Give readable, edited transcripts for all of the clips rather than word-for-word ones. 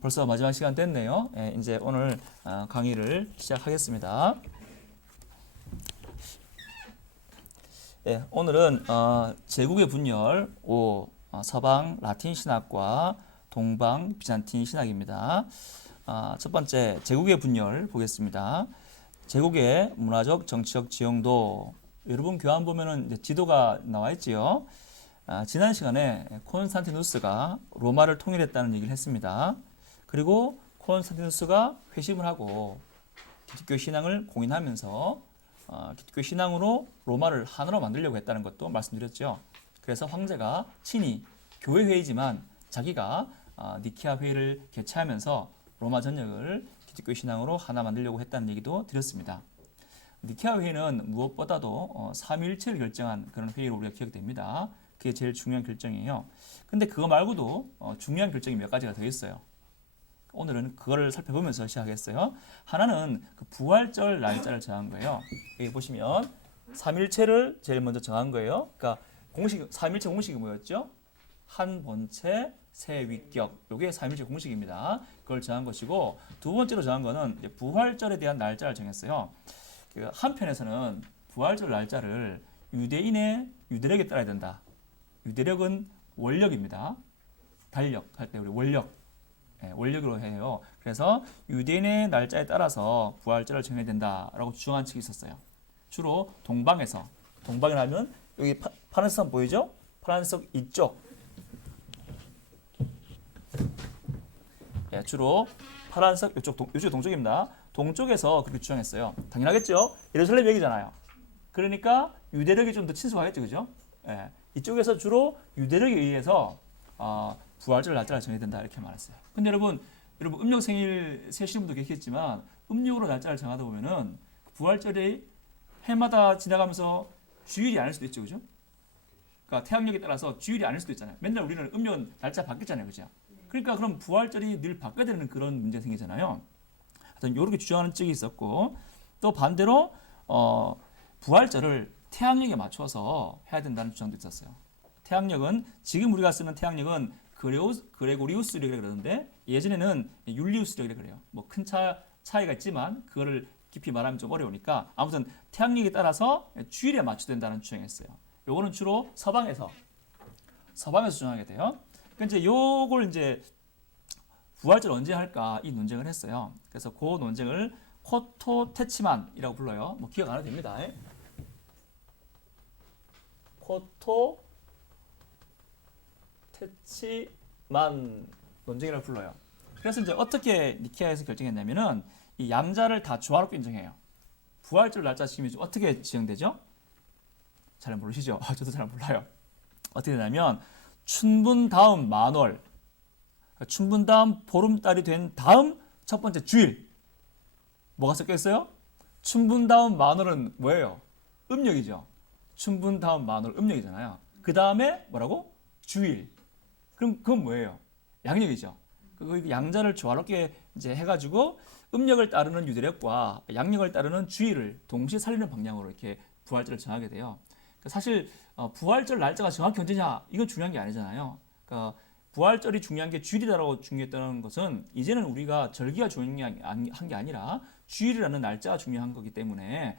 벌써 마지막 시간 됐네요. 이제 오늘 강의를 시작하겠습니다. 오늘은 제국의 분열 5, 서방 라틴 신학과 동방 비잔틴 신학입니다. 첫 번째 제국의 분열 보겠습니다. 제국의 문화적 정치적 지형도, 여러분 교환 보면은 이제 지도가 나와 있지요. 지난 시간에 콘스탄티누스가 로마를 통일했다는 얘기를 했습니다. 그리고 콘스탄티누스가 회심을 하고 기독교 신앙을 공인하면서 기독교 신앙으로 로마를 하나로 만들려고 했다는 것도 말씀드렸죠. 그래서 황제가 친히 교회 회의지만 자기가 니케아 회의를 개최하면서 로마 전역을 기독교 신앙으로 하나 만들려고 했다는 얘기도 드렸습니다. 니케아 회의는 무엇보다도 삼위일체를 결정한 그런 회의로 우리가 기억됩니다. 그게 제일 중요한 결정이에요. 근데 그거 말고도 중요한 결정이 몇 가지가 더 있어요. 오늘은 그거를 살펴보면서 시작하겠어요. 하나는 그 부활절 날짜를 정한 거예요. 여기 보시면 삼일체를 제일 먼저 정한 거예요. 그러니까 삼일체 공식이 뭐였죠? 한 본체, 세 위격. 이게 삼일체 공식입니다. 그걸 정한 것이고, 두 번째로 정한 거는 이제 부활절에 대한 날짜를 정했어요. 그 한편에서는 부활절 날짜를 유대인의 유대력에 따라야 된다. 유대력은 원력입니다. 달력 할 때 우리 원력, 원력으로 해요. 그래서 유대인의 날짜에 따라서 부활절을 정해야 된다라고 주장한 측이 있었어요. 주로 동방에서, 동방이라면 여기 파란색 선 보이죠? 파란색 이쪽, 주로 파란색 이쪽 동쪽입니다. 동쪽에서 그렇게 주장했어요. 당연하겠죠? 예루살렘 얘기잖아요. 그러니까 유대력이 좀 더 친숙하겠죠, 그죠? 이쪽에서 주로 유대력에 의해서 부활절 날짜를 정해야 된다 이렇게 말했어요. 근데 여러분 음력 생일 세시는 분도 계시겠지만 음력으로 날짜를 정하다 보면은 부활절이 해마다 지나가면서 주일이 아닐 수도 있죠, 그죠? 그러니까 태양력에 따라서 주일이 아닐 수도 있잖아요. 맨날 우리는 음력 날짜 바뀌잖아요, 그죠? 그러니까 그럼 부활절이 늘 바뀌어야 되는 그런 문제가 생기잖아요. 하여튼 이렇게 주장하는 측이 있었고, 또 반대로 부활절을 태양력에 맞춰서 해야 된다는 주장도 있었어요. 태양력은 지금 우리가 쓰는 태양력은 그레고리우스력이라 그러는데 예전에는 율리우스력이라 그래요. 뭐 큰 차이가 있지만 그거를 깊이 말하면 좀 어려우니까 아무튼 태양력에 따라서 주일에 맞춰야 된다는 주장이었어요. 요거는 주로 서방에서 주장하게 돼요. 그러니까 이제 요걸 이제 부활절 언제 할까 이 논쟁을 했어요. 그래서 그 논쟁을 코토테치만이라고 불러요. 뭐 기억 안 해도 됩니다. 코토테치만 논쟁이라고 불러요. 그래서 이제 어떻게 니케아에서 결정했냐면은 이 양자를 다 조화롭게 인정해요. 부활절 날짜 지금이 어떻게 지정되죠? 잘 모르시죠? 저도 잘 몰라요. 어떻게 되냐면 춘분 다음 만월, 춘분 다음 보름달이 된 다음 첫 번째 주일. 뭐가 섞여 있어요? 춘분 다음 만월은 뭐예요? 음력이죠. 춘분 다음 만월 음력이잖아요. 그 다음에 뭐라고? 주일. 그럼 그건 뭐예요? 양력이죠. 그 양자를 조화롭게 이제 해가지고 음력을 따르는 유대력과 양력을 따르는 주일을 동시에 살리는 방향으로 이렇게 부활절을 정하게 돼요. 사실 부활절 날짜가 정확히 언제냐 이건 중요한 게 아니잖아요. 그러니까 부활절이 중요한 게 주일이다라고 중요했다는 것은 이제는 우리가 절기가 중요한 게 아니라 주일이라는 날짜가 중요한 거기 때문에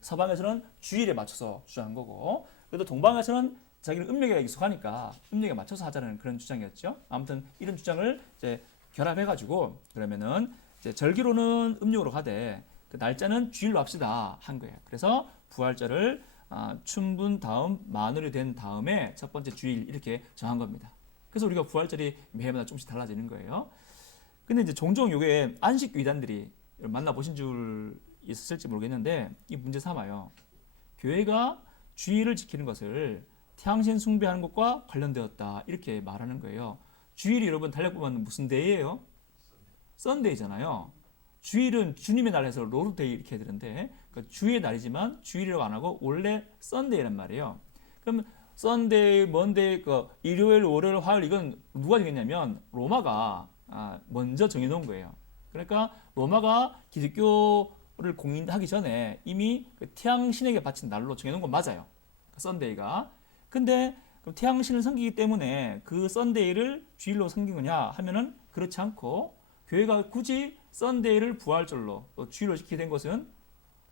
서방에서는 주일에 맞춰서 주장한 거고, 그래도 동방에서는 자기는 음력에 익숙하니까 음력에 맞춰서 하자는 그런 주장이었죠. 아무튼 이런 주장을 이제 결합해가지고 그러면은 이제 절기로는 음력으로 가되 그 날짜는 주일로 합시다 한 거예요. 그래서 부활절을 춘분 다음 만월이 된 다음에 첫 번째 주일 이렇게 정한 겁니다. 그래서 우리가 부활절이 매해마다 조금씩 달라지는 거예요. 근데 이제 종종 요게 안식교 이단들이 만나보신 줄 있었을지 모르겠는데 이 문제 삼아요. 교회가 주일을 지키는 것을 태양신 숭배하는 것과 관련되었다 이렇게 말하는 거예요. 주일이 여러분 달력 보면 무슨 데이예요? 썬데이잖아요. 주일은 주님의 날 해서 로드데이 이렇게 해야 되는데 그러니까 주의 날이지만 주일이라고 안 하고 원래 썬데이란 말이에요. 그러면 썬데이, 먼데이, 일요일, 월요일, 화요일 이건 누가 정했냐면 로마가 먼저 정해놓은 거예요. 그러니까 로마가 기독교를 공인하기 전에 이미 그 태양신에게 바친 날로 정해놓은 건 맞아요. 썬데이가. 근데 그럼 태양신을 섬기기 때문에 그 썬데이를 주일로 섬긴 거냐 하면은 그렇지 않고 교회가 굳이 썬데이를 부활절로 또 주일로 지키게 된 것은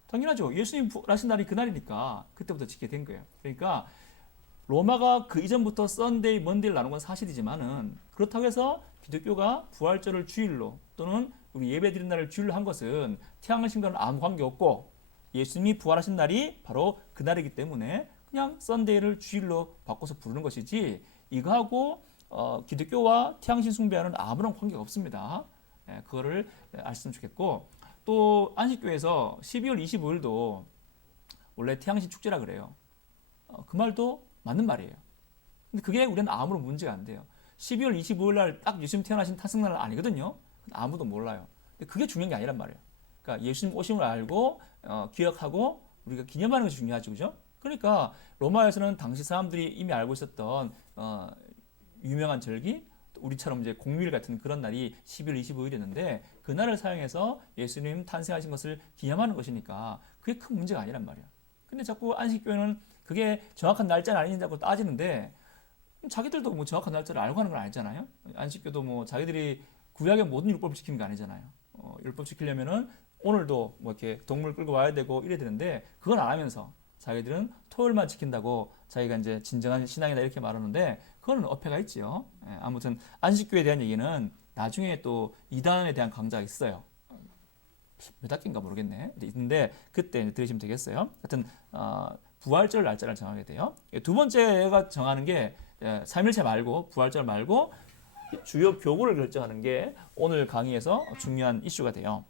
당연하죠. 예수님 부활하신 날이 그날이니까 그때부터 지키게 된 거예요. 그러니까 로마가 그 이전부터 썬데이, 먼데이를 나눈 건 사실이지만은 그렇다고 해서 기독교가 부활절을 주일로 또는 우리 예배드리는 날을 주일로 한 것은 태양을 신과는 아무 관계없고 예수님이 부활하신 날이 바로 그날이기 때문에 그냥 썬데이를 주일로 바꿔서 부르는 것이지 이거하고 기독교와 태양신 숭배와는 아무런 관계가 없습니다. 그거를 아셨으면 좋겠고 또 안식교에서 12월 25일도 원래 태양신 축제라 그래요. 그 말도 맞는 말이에요. 근데 그게 우리는 아무런 문제가 안 돼요. 12월 25일 날 딱 예수님 태어나신 탄생날 아니거든요. 아무도 몰라요. 근데 그게 중요한 게 아니란 말이에요. 그러니까 예수님 오심을 알고 기억하고 우리가 기념하는 것이 중요하죠, 그죠? 그러니까 로마에서는 당시 사람들이 이미 알고 있었던 유명한 절기, 우리처럼 이제 공휴일 같은 그런 날이 11월 25일이었는데 그날을 사용해서 예수님 탄생하신 것을 기념하는 것이니까 그게 큰 문제가 아니란 말이야. 근데 자꾸 안식교회는 그게 정확한 날짜는 아니냐고 자꾸 따지는데 자기들도 뭐 정확한 날짜를 알고 하는 건 아니잖아요. 안식교도 뭐 자기들이 구약의 모든 율법을 지키는 거 아니잖아요. 율법 지키려면은 오늘도 뭐 이렇게 동물 끌고 와야 되고 이래야 되는데 그건 안 하면서 자기들은 토요일만 지킨다고 자기가 이제 진정한 신앙이다 이렇게 말하는데 그거는 어폐가 있지요. 아무튼 안식교에 대한 얘기는 나중에 또 이단에 대한 강좌가 있어요. 몇 학기인가 모르겠네. 있는데 그때 들으시면 되겠어요. 하여튼 부활절 날짜를 정하게 돼요. 두 번째가 정하는 게 3일체 말고 부활절 말고 주요 교구를 결정하는 게 오늘 강의에서 중요한 이슈가 돼요.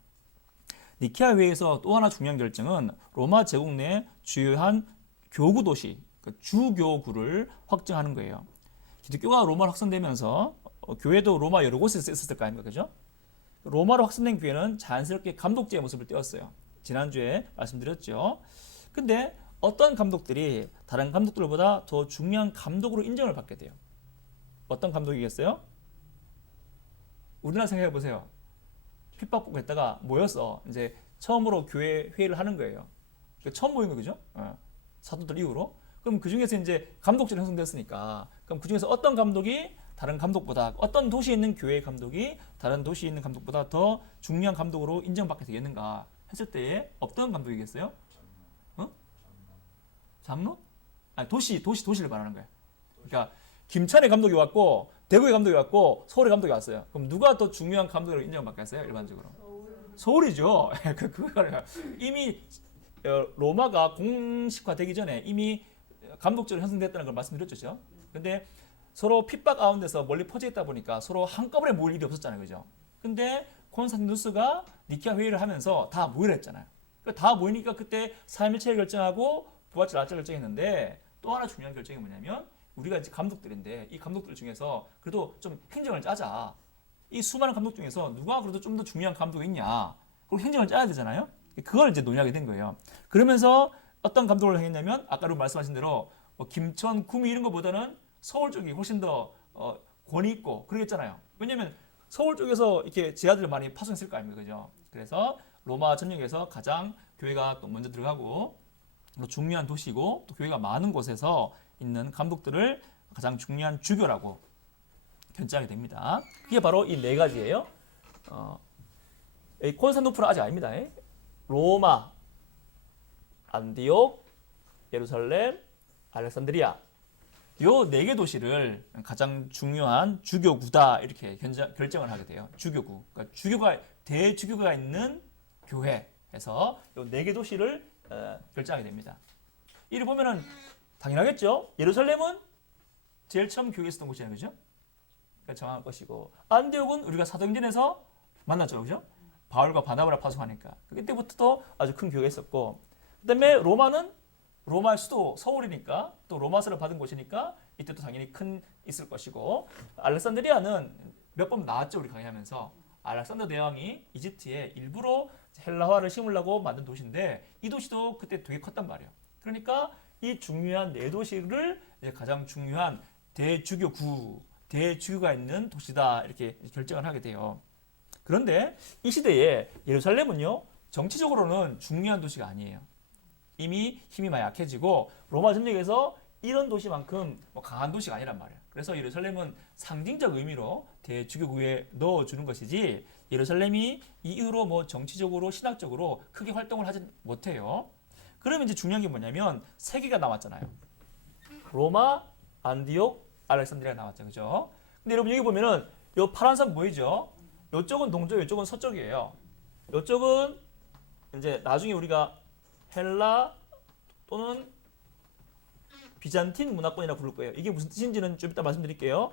니케아 회의에서 또 하나 중요한 결정은 로마 제국 내 주요한 교구 도시, 그 주교구를 확정하는 거예요. 기독교가 로마로 확산되면서 교회도 로마 여러 곳에서 있었을 거 아닙니까, 그죠? 로마로 확산된 교회는 자연스럽게 감독제의 모습을 띄었어요. 지난주에 말씀드렸죠. 근데 어떤 감독들이 다른 감독들보다 더 중요한 감독으로 인정을 받게 돼요. 어떤 감독이겠어요? 우리나라 생각해 보세요. 핍박받고 했다가 모여서 이제 처음으로 교회 회의를 하는 거예요. 처음 모인 거 그죠? 사도들 이후로. 그럼 그 중에서 이제 감독제가 형성됐으니까 그럼 그 중에서 어떤 감독이 다른 감독보다 어떤 도시에 있는 교회 감독이 다른 도시에 있는 감독보다 더 중요한 감독으로 인정받게 되겠는가 했을 때에 어떤 감독이겠어요? 장로? 아니 도시를 말하는 거예요. 그러니까 김천의 감독이 왔고 대구의 감독이 왔고 서울의 감독이 왔어요. 그럼 누가 더 중요한 감독으로 인정받겠어요? 일반적으로 서울이죠. 그거를 이미 로마가 공식화되기 전에 이미 감독제로 형성됐다는 걸 말씀드렸죠. 근데 서로 핍박 가운데서 멀리 퍼져 있다 보니까 서로 한꺼번에 모일 일이 없었잖아요, 그죠? 근데 콘스탄티누스가 니케아 회의를 하면서 다 모이라 했잖아요. 그러니까 다 모이니까 그때 3일체를 결정하고 부활절 날짜 결정했는데 또 하나 중요한 결정이 뭐냐면 우리가 이제 감독들인데 이 감독들 중에서 그래도 좀 행정을 짜자. 이 수많은 감독 중에서 누가 그래도 좀 더 중요한 감독이 있냐? 그럼 행정을 짜야 되잖아요. 그걸 이제 논의하게 된 거예요. 그러면서 어떤 감독을 했냐면 아까도 말씀하신 대로 뭐 김천, 구미 이런 것보다는 서울 쪽이 훨씬 더 권위 있고 그러겠잖아요. 왜냐면 서울 쪽에서 이렇게 제자들 많이 파송했을 거 아닙니까, 그죠? 그래서 로마 전역에서 가장 교회가 또 먼저 들어가고 또 중요한 도시고 또 교회가 많은 곳에서 있는 감독들을 가장 중요한 주교라고 결정하게 됩니다. 그게 바로 이 네 가지예요. 콘스탄티노플은 아직 아닙니다. 로마, 안디옥, 예루살렘, 알렉산드리아 요 네 개 도시를 가장 중요한 주교구다 이렇게 결정을 하게 돼요. 주교구, 그러니까 대주교가 있는 교회에서 요 네 개 도시를 결정하게 됩니다. 이를 보면은 당연하겠죠. 예루살렘은 제일 처음 교회에 있었던 곳이잖아요, 그죠? 그러니까 정할 것이고 안디옥은 우리가 사도행전에서 만났죠, 그죠? 바울과 바나바를 파송하니까 그때부터도 아주 큰 교회가 있었고, 그다음에 로마는 로마의 수도 서울이니까 또 로마서를 받은 곳이니까 이때도 당연히 큰 있을 것이고, 알렉산드리아는 몇 번 나왔죠, 우리 강의하면서. 알렉산더 대왕이 이집트에 일부러 헬라화를 심으려고 만든 도시인데 이 도시도 그때 되게 컸단 말이에요. 그러니까 이 중요한 네 도시를 가장 중요한 대주교가 있는 도시다 이렇게 결정을 하게 돼요. 그런데 이 시대에 예루살렘은요 정치적으로는 중요한 도시가 아니에요. 이미 힘이 많이 약해지고 로마 전역에서 이런 도시만큼 뭐 강한 도시가 아니란 말이에요. 그래서 예루살렘은 상징적 의미로 대주교구에 넣어주는 것이지 예루살렘이 이후로 뭐 정치적으로 신학적으로 크게 활동을 하지 못해요. 그러면 이제 중요한 게 뭐냐면 세 개가 남았잖아요. 로마, 안디옥, 알렉산드리아가 나왔죠. 그죠? 근데 여러분 여기 보면은 요 파란 선 보이죠? 요쪽은 동쪽, 요쪽은 서쪽이에요. 요쪽은 이제 나중에 우리가 헬라 또는 비잔틴 문화권이라 부를 거예요. 이게 무슨 뜻인지는 좀 이따 말씀드릴게요.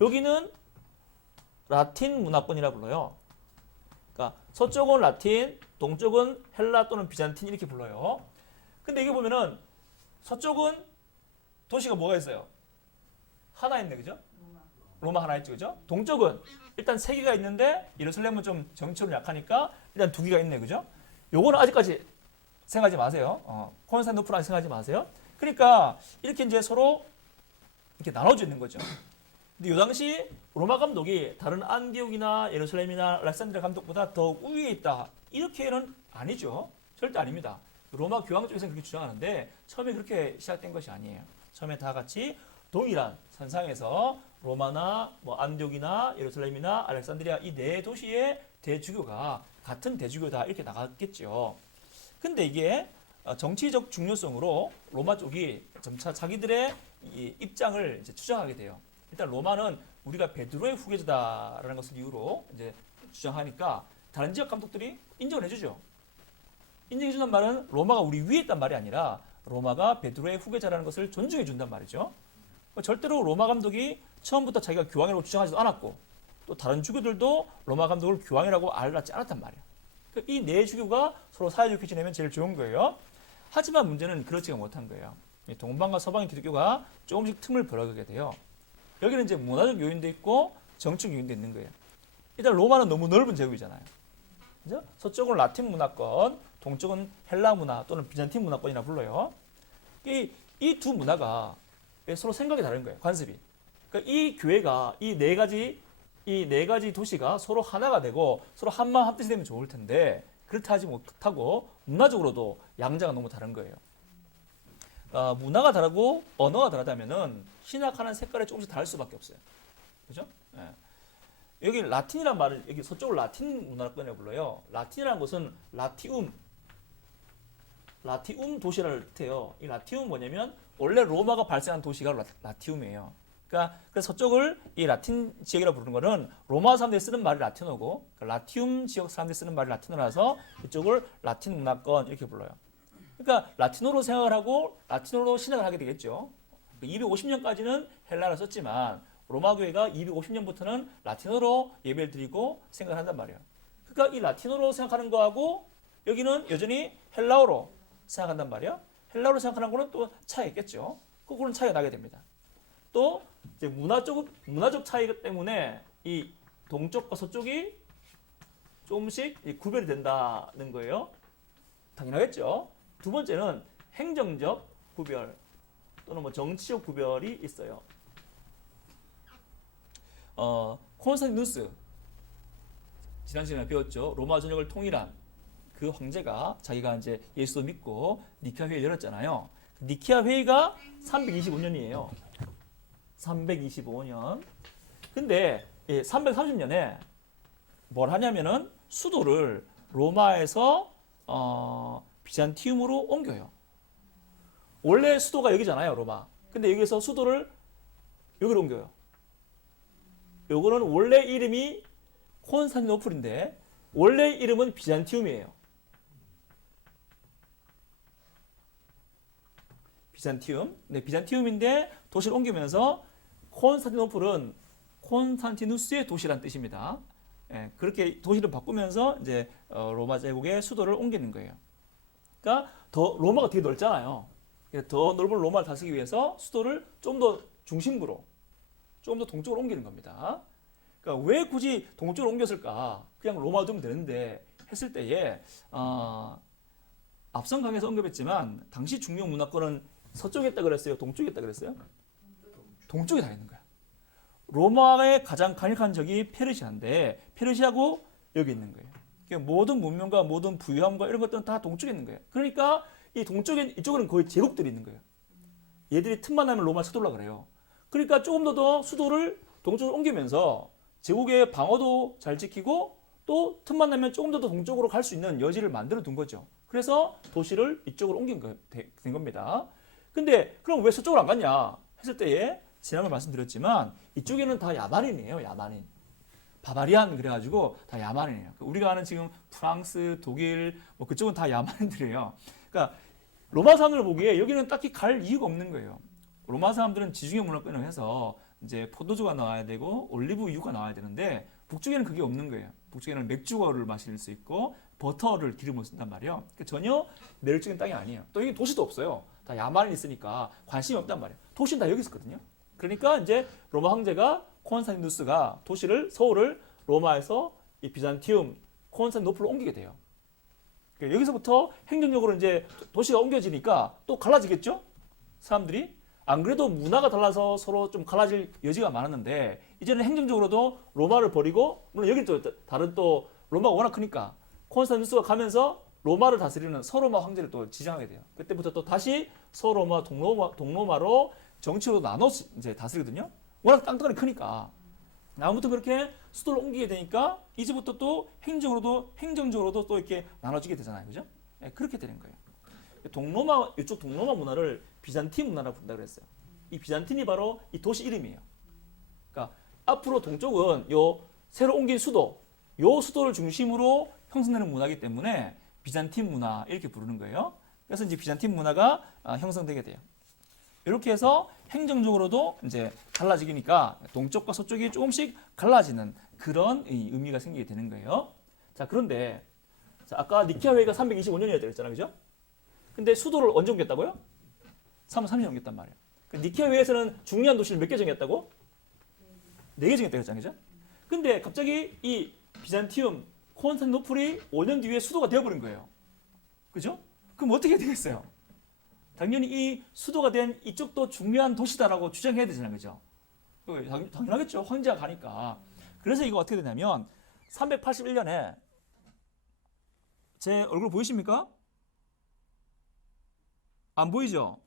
여기는 라틴 문화권이라 불러요. 그러니까 서쪽은 라틴, 동쪽은 헬라 또는 비잔틴 이렇게 불러요. 근데 이게 보면은 서쪽은 도시가 뭐가 있어요? 하나 있네, 그죠? 로마 하나 있죠, 그죠? 동쪽은 일단 세 개가 있는데 예루살렘은 좀 정치적으로 약하니까 일단 두 개가 있네, 그죠? 요거는 아직까지 생각하지 마세요. 콘스탄티노플 아직 생각하지 마세요. 그러니까 이렇게 이제 서로 이렇게 나눠져 있는 거죠. 근데 이 당시 로마 감독이 다른 안디옥이나 예루살렘이나 알렉산드리아 감독보다 더 우위에 있다. 이렇게는 아니죠. 절대 아닙니다. 로마 교황 쪽에서는 그렇게 주장하는데 처음에 그렇게 시작된 것이 아니에요. 처음에 다 같이 동일한 선상에서 로마나 뭐 안디옥이나 예루살렘이나 알렉산드리아 이 네 도시의 대주교가 같은 대주교다 이렇게 나갔겠죠. 근데 이게 정치적 중요성으로 로마 쪽이 점차 자기들의 이 입장을 이제 추정하게 돼요. 일단 로마는 우리가 베드로의 후계자다라는 것을 이유로 이제 주장하니까 다른 지역 감독들이 인정을 해주죠. 인정해준다는 말은 로마가 우리 위에 있단 말이 아니라 로마가 베드로의 후계자라는 것을 존중해준단 말이죠. 절대로 로마 감독이 처음부터 자기가 교황이라고 주장하지도 않았고 또 다른 주교들도 로마 감독을 교황이라고 알았지 않았단 말이에요. 이 네 주교가 서로 사이좋게 지내면 제일 좋은 거예요. 하지만 문제는 그렇지가 못한 거예요. 동방과 서방의 기독교가 조금씩 틈을 벌어가게 돼요. 여기는 이제 문화적 요인도 있고 정치적 요인도 있는 거예요. 일단 로마는 너무 넓은 제국이잖아요. 그죠? 서쪽은 라틴 문화권, 동쪽은 헬라 문화 또는 비잔틴 문화권이라 불러요. 이 두 문화가 서로 생각이 다른 거예요. 관습이. 그러니까 이 교회가 이 네 가지 도시가 서로 하나가 되고 서로 한마음 한뜻이 되면 좋을 텐데 그렇다 하지 못하고 문화적으로도 양자가 너무 다른 거예요. 문화가 다르고 언어가 다르다면은 신학하는 색깔이 조금씩 다를 수밖에 없어요. 그죠? 예. 여기 라틴이란 말을 여기 서쪽을 라틴 문화권이라고 불러요. 라틴이라는 것은 라티움 도시라는 뜻이에요. 이 라티움 뭐냐면 원래 로마가 발생한 도시가 라티움이에요. 그러니까 그래서 서쪽을 이 라틴 지역이라고 부르는 거는 로마 사람들이 쓰는 말이 라틴어고 그러니까 라티움 지역 사람들이 쓰는 말이 라틴어라서 이쪽을 라틴 문화권 이렇게 불러요. 그러니까 라틴어로 생각을 하고 라틴어로 신학을 하게 되겠죠. 250년까지는 헬라를 썼지만 로마 교회가 250년부터는 라틴어로 예배를 드리고 생각을 한단 말이에요. 그러니까 이 라틴어로 생각하는 거하고 여기는 여전히 헬라어로 생각한단 말이에요. 헬라어로 생각하는 거는 또 차이가 있겠죠. 그거는 차이가 나게 됩니다. 또 이제 문화적 차이기 때문에 이 동쪽과 서쪽이 조금씩 구별이 된다는 거예요. 당연하겠죠. 두 번째는 행정적 구별 또는 뭐 정치적 구별이 있어요. 콘스탄티누스 지난 시간에 배웠죠. 로마 전역을 통일한 그 황제가 자기가 이제 예수도 믿고 니케아 회의를 열었잖아요. 니케아 회의가 325년이에요. 325년. 근데 330년에 뭘 하냐면은 수도를 로마에서 비잔티움으로 옮겨요. 원래 수도가 여기잖아요, 로마. 근데 여기서 수도를 여기로 옮겨요. 요거는 원래 이름이 콘스탄티노플인데 원래 이름은 비잔티움이에요. 비잔티움. 네, 비잔티움인데 도시를 옮기면서 콘스탄티노플은 콘스탄티누스의 도시란 뜻입니다. 예, 그렇게 도시를 바꾸면서 이제 로마 제국의 수도를 옮기는 거예요. 그러니까 더 로마가 되게 넓잖아요. 더 넓은 로마를 다스리기 위해서 수도를 좀 더 중심부로, 좀 더 동쪽으로 옮기는 겁니다. 그러니까 왜 굳이 동쪽으로 옮겼을까? 그냥 로마 두면 되는데 했을 때에 앞선 강의에서 언급했지만 당시 중요 문화권은 서쪽에 있다 그랬어요? 동쪽에 있다 그랬어요? 동쪽에 다 있는 거야. 로마의 가장 강력한 적이 페르시아인데 페르시아고 여기 있는 거예요. 그러니까 모든 문명과 모든 부유함과 이런 것들은 다 동쪽에 있는 거예요. 그러니까 이 동쪽에 이쪽은 거의 제국들이 있는 거예요. 얘들이 틈만 나면 로마를 서둘러 그래요. 그러니까 조금 더 수도를 동쪽으로 옮기면서 제국의 방어도 잘 지키고 또 틈만 나면 조금 더 동쪽으로 갈 수 있는 여지를 만들어 둔 거죠. 그래서 도시를 이쪽으로 된 겁니다. 근데 그럼 왜 서쪽으로 안 갔냐 했을 때에 지난번 말씀드렸지만 이쪽에는 다 야만인이에요. 야만인. 바바리안 그래가지고 다 야만인이에요. 우리가 아는 지금 프랑스, 독일 뭐 그쪽은 다 야만인들이에요. 그러니까 로마 사람들 보기에 여기는 딱히 갈 이유가 없는 거예요. 로마 사람들은 지중해 문화권을 해서 이제 포도주가 나와야 되고 올리브 유가 나와야 되는데 북쪽에는 그게 없는 거예요. 북쪽에는 맥주를 마실 수 있고 버터를 기름으로 쓴단 말이에요. 그러니까 전혀 매력적인 땅이 아니에요. 또 여기 도시도 없어요. 다 야만이 있으니까 관심이 없단 말이에요. 도시는 다 여기 있었거든요. 그러니까 이제 로마 황제가 콘스탄티누스가 서울을 로마에서 이 비잔티움 콘스탄티노플로 옮기게 돼요. 그러니까 여기서부터 행정적으로 이제 도시가 옮겨지니까 또 갈라지겠죠? 사람들이 안 그래도 문화가 달라서 서로 좀 갈라질 여지가 많았는데 이제는 행정적으로도 로마를 버리고 물론 여기 또 다른 또 로마가 워낙 크니까 콘스탄티누스가 가면서 로마를 다스리는 서로마 황제를 또 지정하게 돼요. 그때부터 또 다시 서로마 동로마로 정치로 나눠 이제 다스리거든요. 워낙 땅덩어리 크니까. 아무튼 그렇게 수도를 옮기게 되니까 이제부터 또 행정적으로도 또 이렇게 나눠지게 되잖아요. 그죠? 네, 그렇게 되는 거예요. 이쪽 동로마 문화를 비잔틴 문화라고 부른다고 그랬어요. 이 비잔틴이 바로 이 도시 이름이에요. 그러니까 앞으로 동쪽은 요 새로 옮긴 요 수도를 중심으로 형성되는 문화이기 때문에 비잔틴 문화 이렇게 부르는 거예요. 그래서 이제 비잔틴 문화가 형성되게 돼요. 이렇게 해서 행정적으로도 이제 갈라지니까 동쪽과 서쪽이 조금씩 갈라지는 그런 의미가 생기게 되는 거예요. 자, 그런데 아까 니케아 회의가 325년이었다고 했잖아요. 그죠? 근데 수도를 언제 옮겼다고요? 330년 옮겼단 말이에요. 니케아 회의에서는 중요한 도시를 몇 개 정했다고? 4개 정했다고 했잖아요. 그죠? 근데 갑자기 이 비잔티움 콘스탄티노플이 5년 뒤에 수도가 되어버린 거예요. 그죠? 그럼 어떻게 되겠어요? 당연히 이 수도가 된 이쪽도 중요한 도시다라고 주장해야 되잖아요. 그죠? 당연하겠죠. 황제가 가니까. 그래서 이거 어떻게 되냐면 381년에 제 얼굴 보이십니까? 안 보이죠?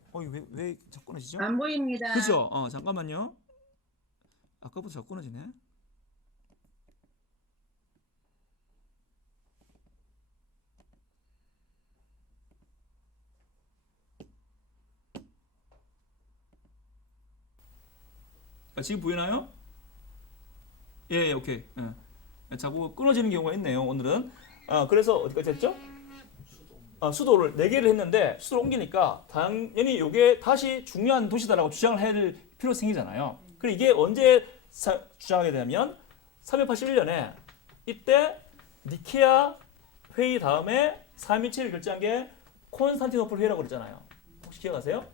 왜 자꾸 끊어지죠? 안 보입니다. 그죠? 잠깐만요. 아까부터 자꾸 끊어지네. 지금 보이나요? 예, 오케이. 예. 자꾸 끊어지는 경우가 있네요. 오늘은. 그래서 어디까지 했죠? 수도를 4개를 했는데 수도를 옮기니까 당연히 이게 다시 중요한 도시다라고 주장을 해야 필요가 생기잖아요. 그리고 이게 언제 주장하게 되냐면 381년에 이때 니케아 회의 다음에 3.17을 결정한 게 콘스탄티노플 회의라고 그랬잖아요. 혹시 기억하세요?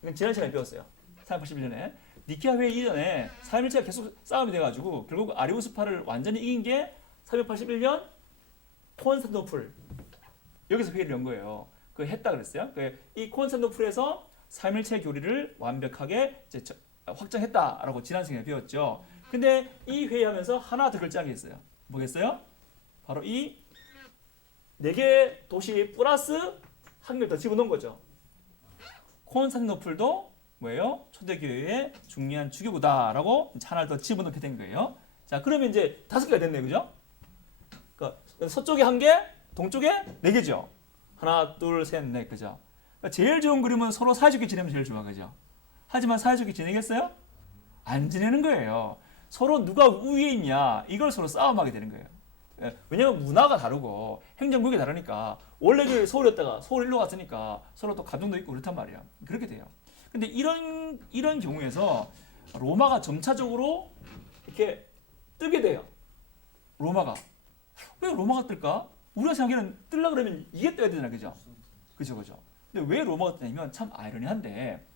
이건 지난 시간에 배웠어요. 381년에. 니케아 회의 이전에 3.17가 계속 싸움이 돼가지고 결국 아리우스파를 완전히 이긴 게 381년 콘스탄티노플 여기서 회의를 연 거예요. 그 했다 그랬어요. 이 콘스탄티노플에서 3.17 교리를 완벽하게 이제 확정했다라고 지난 시간에 배웠죠. 근데 이 회의하면서 하나 더 결정한 게 있어요. 뭐겠어요? 바로 이 4개 도시 플러스 한 개 더 집어넣은 거죠. 콘스탄티노플도 뭐예요? 초대교회의 중요한 주교구다라고 하나를 더 집어넣게 된 거예요. 자, 그러면 이제 5개가 됐네요. 그죠? 그러니까 서쪽에 1개, 동쪽에 4개죠. 하나, 둘, 셋, 넷. 그죠? 그러니까 제일 좋은 그림은 서로 사이좋게 지내면 제일 좋아. 그죠? 하지만 사이좋게 지내겠어요? 안 지내는 거예요. 서로 누가 우위에 있냐 이걸 서로 싸움하게 되는 거예요. 왜냐면 문화가 다르고 행정국이 다르니까 원래 그 서울이었다가 서울 일로 갔으니까 서로 또 감정도 있고 그렇단 말이야. 그렇게 돼요. 근데 이런 경우에서 로마가 점차적으로 이렇게 뜨게 돼요. 로마가 왜 로마가 뜰까? 우리가 생각에는 뜰라 그러면 이게 떠야 되잖아, 그죠? 그죠. 근데 왜 로마가 뜨냐면 참 아이러니한데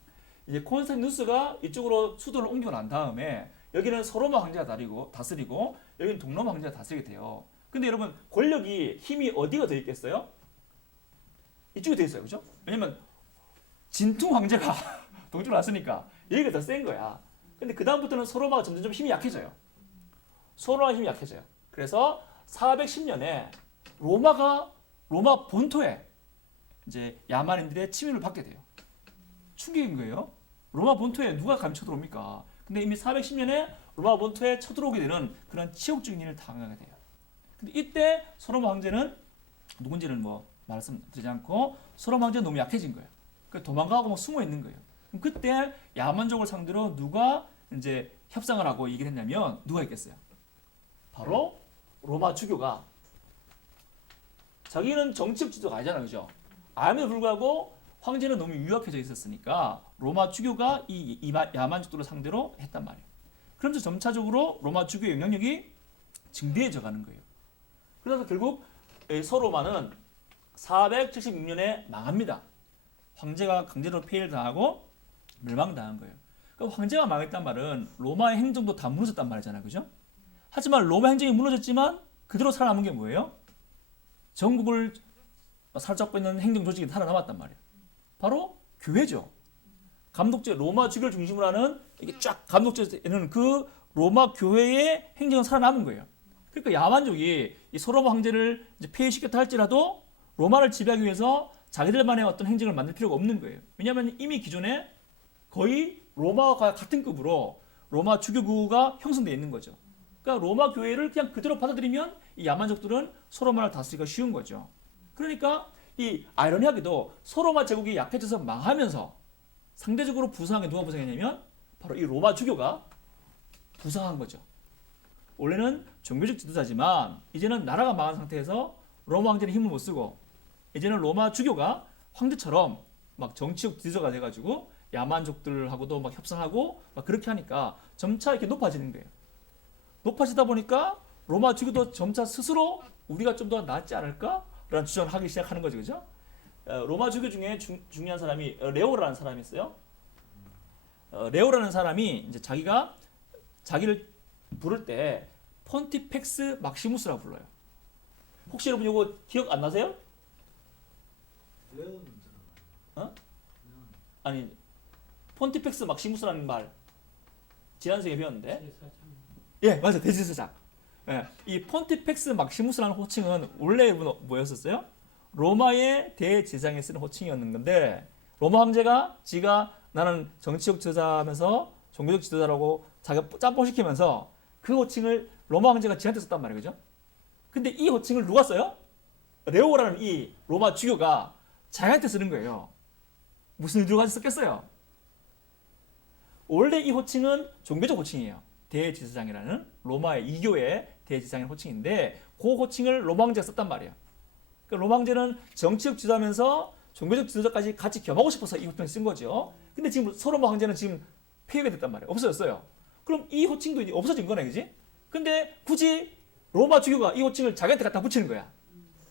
이제 콘스탄티누스가 이쪽으로 수도를 옮겨 난 다음에 여기는 서로마 황제가 다스리고 여기는 동로마 황제가 다스리게 돼요. 근데 여러분 권력이 힘이 어디가 더 있겠어요? 이쪽에 더 있어요, 그죠? 왜냐면 진퉁 황제가 동쪽으로 왔으니까 여기가 더 센 거야. 근데 그 다음부터는 서로마가 점점 힘이 약해져요. 서로마 힘이 약해져요. 그래서 410년에 로마 본토에 이제 야만인들의 침입을 받게 돼요. 충격인 거예요. 로마 본토에 누가 감히 쳐들어옵니까? 근데 이미 410년에 로마 본토에 쳐들어오게 되는 그런 치욕적인 일을 당하게 돼요. 근데 이때 소로마 황제는 누군지는 뭐 말씀드리지 않고 소로마 황제는 너무 약해진 거예요. 그 도망가고 막 숨어 있는 거예요. 그럼 그때 야만족을 상대로 누가 이제 협상을 하고 얘기를 했냐면 누가 있겠어요? 바로 로마 주교가 자기는 정치적 지도가 아니잖아요, 그죠? 암에도 불구하고 황제는 너무 유약해져 있었으니까 로마 주교가 이 야만족들을 상대로 했단 말이에요. 그러면서 점차적으로 로마 주교의 영향력이 증대해져 가는 거예요. 그래서 결국 서로마는 476년에 망합니다. 황제가 강제로 폐위를 당하고 멸망당한 거예요. 그러니까 황제가 망했단 말은 로마의 행정도 다 무너졌단 말이잖아요, 그죠? 하지만 로마 행정이 무너졌지만 그대로 살아남은 게 뭐예요? 전국을 사로잡고 있는 행정 조직이 살아남았단 말이에요. 바로 교회죠. 감독제 로마 주교를 중심으로 하는 이게 쫙 감독제는 그 로마 교회의 행정은 살아남은 거예요. 그러니까 야만족이 이 소로마 황제를 이제 폐위시켰다 할지라도 로마를 지배하기 위해서 자기들만의 어떤 행정을 만들 필요가 없는 거예요. 왜냐하면 이미 기존에 거의 로마와 같은 급으로 로마 주교구가 형성되어 있는 거죠. 그러니까 로마 교회를 그냥 그대로 받아들이면 이 야만족들은 소로마를 다스리기가 쉬운 거죠. 그러니까 이 아이러니하게도 소로마 제국이 약해져서 망하면서 상대적으로 부상한 게 누가 부상했냐면 바로 이 로마 주교가 부상한 거죠. 원래는 종교적 지도자지만 이제는 나라가 망한 상태에서 로마 황제는 힘을 못 쓰고 이제는 로마 주교가 황제처럼 막 정치적 지도자가 돼가지고 야만족들하고도 막 협상하고 막 그렇게 하니까 점차 이렇게 높아지는 거예요. 높아지다 보니까 로마 주교도 점차 스스로 우리가 좀 더 낫지 않을까라는 주장을 하기 시작하는 거죠, 그죠? 로마 주교 중에 중요한 사람이 레오라는 사람이 있어요. 레오라는 사람이 이제 자기를 부를 때 폰티펙스 막시무스라고 불러요. 혹시 여러분 이거 기억 안 나세요? 레오는 어? 아니 폰티펙스 막시무스라는 말 지난 시간에 배웠는데. 예, 맞아, 대제사장. 예, 이 폰티펙스 막시무스라는 호칭은 원래 뭐였었어요? 로마의 대제사장에 쓰는 호칭이었는 건데 로마 황제가 지가 나는 정치적 지도자면서 종교적 지도자라고 자기가 짬뽕시키면서 그 호칭을 로마 황제가 지한테 썼단 말이에요, 그죠? 근데 이 호칭을 누가 써요? 레오라는 이 로마 주교가 자기한테 쓰는 거예요. 무슨 의도가 썼겠어요? 원래 이 호칭은 종교적 호칭이에요. 대제사장이라는 로마의 이교의 대제사장의 호칭인데 그 호칭을 로마 황제가 썼단 말이에요. 그러니까 로마 황제는 정치적 지도자면서 종교적 지도자까지 같이 겸하고 싶어서 이 호칭을 쓴 거죠. 근데 지금 소로마 황제는 지금 폐위가 됐단 말이에요. 없어졌어요. 그럼 이 호칭도 이제 없어진 거네, 그지? 근데 굳이 로마 주교가 이 호칭을 자기한테 갖다 붙이는 거야.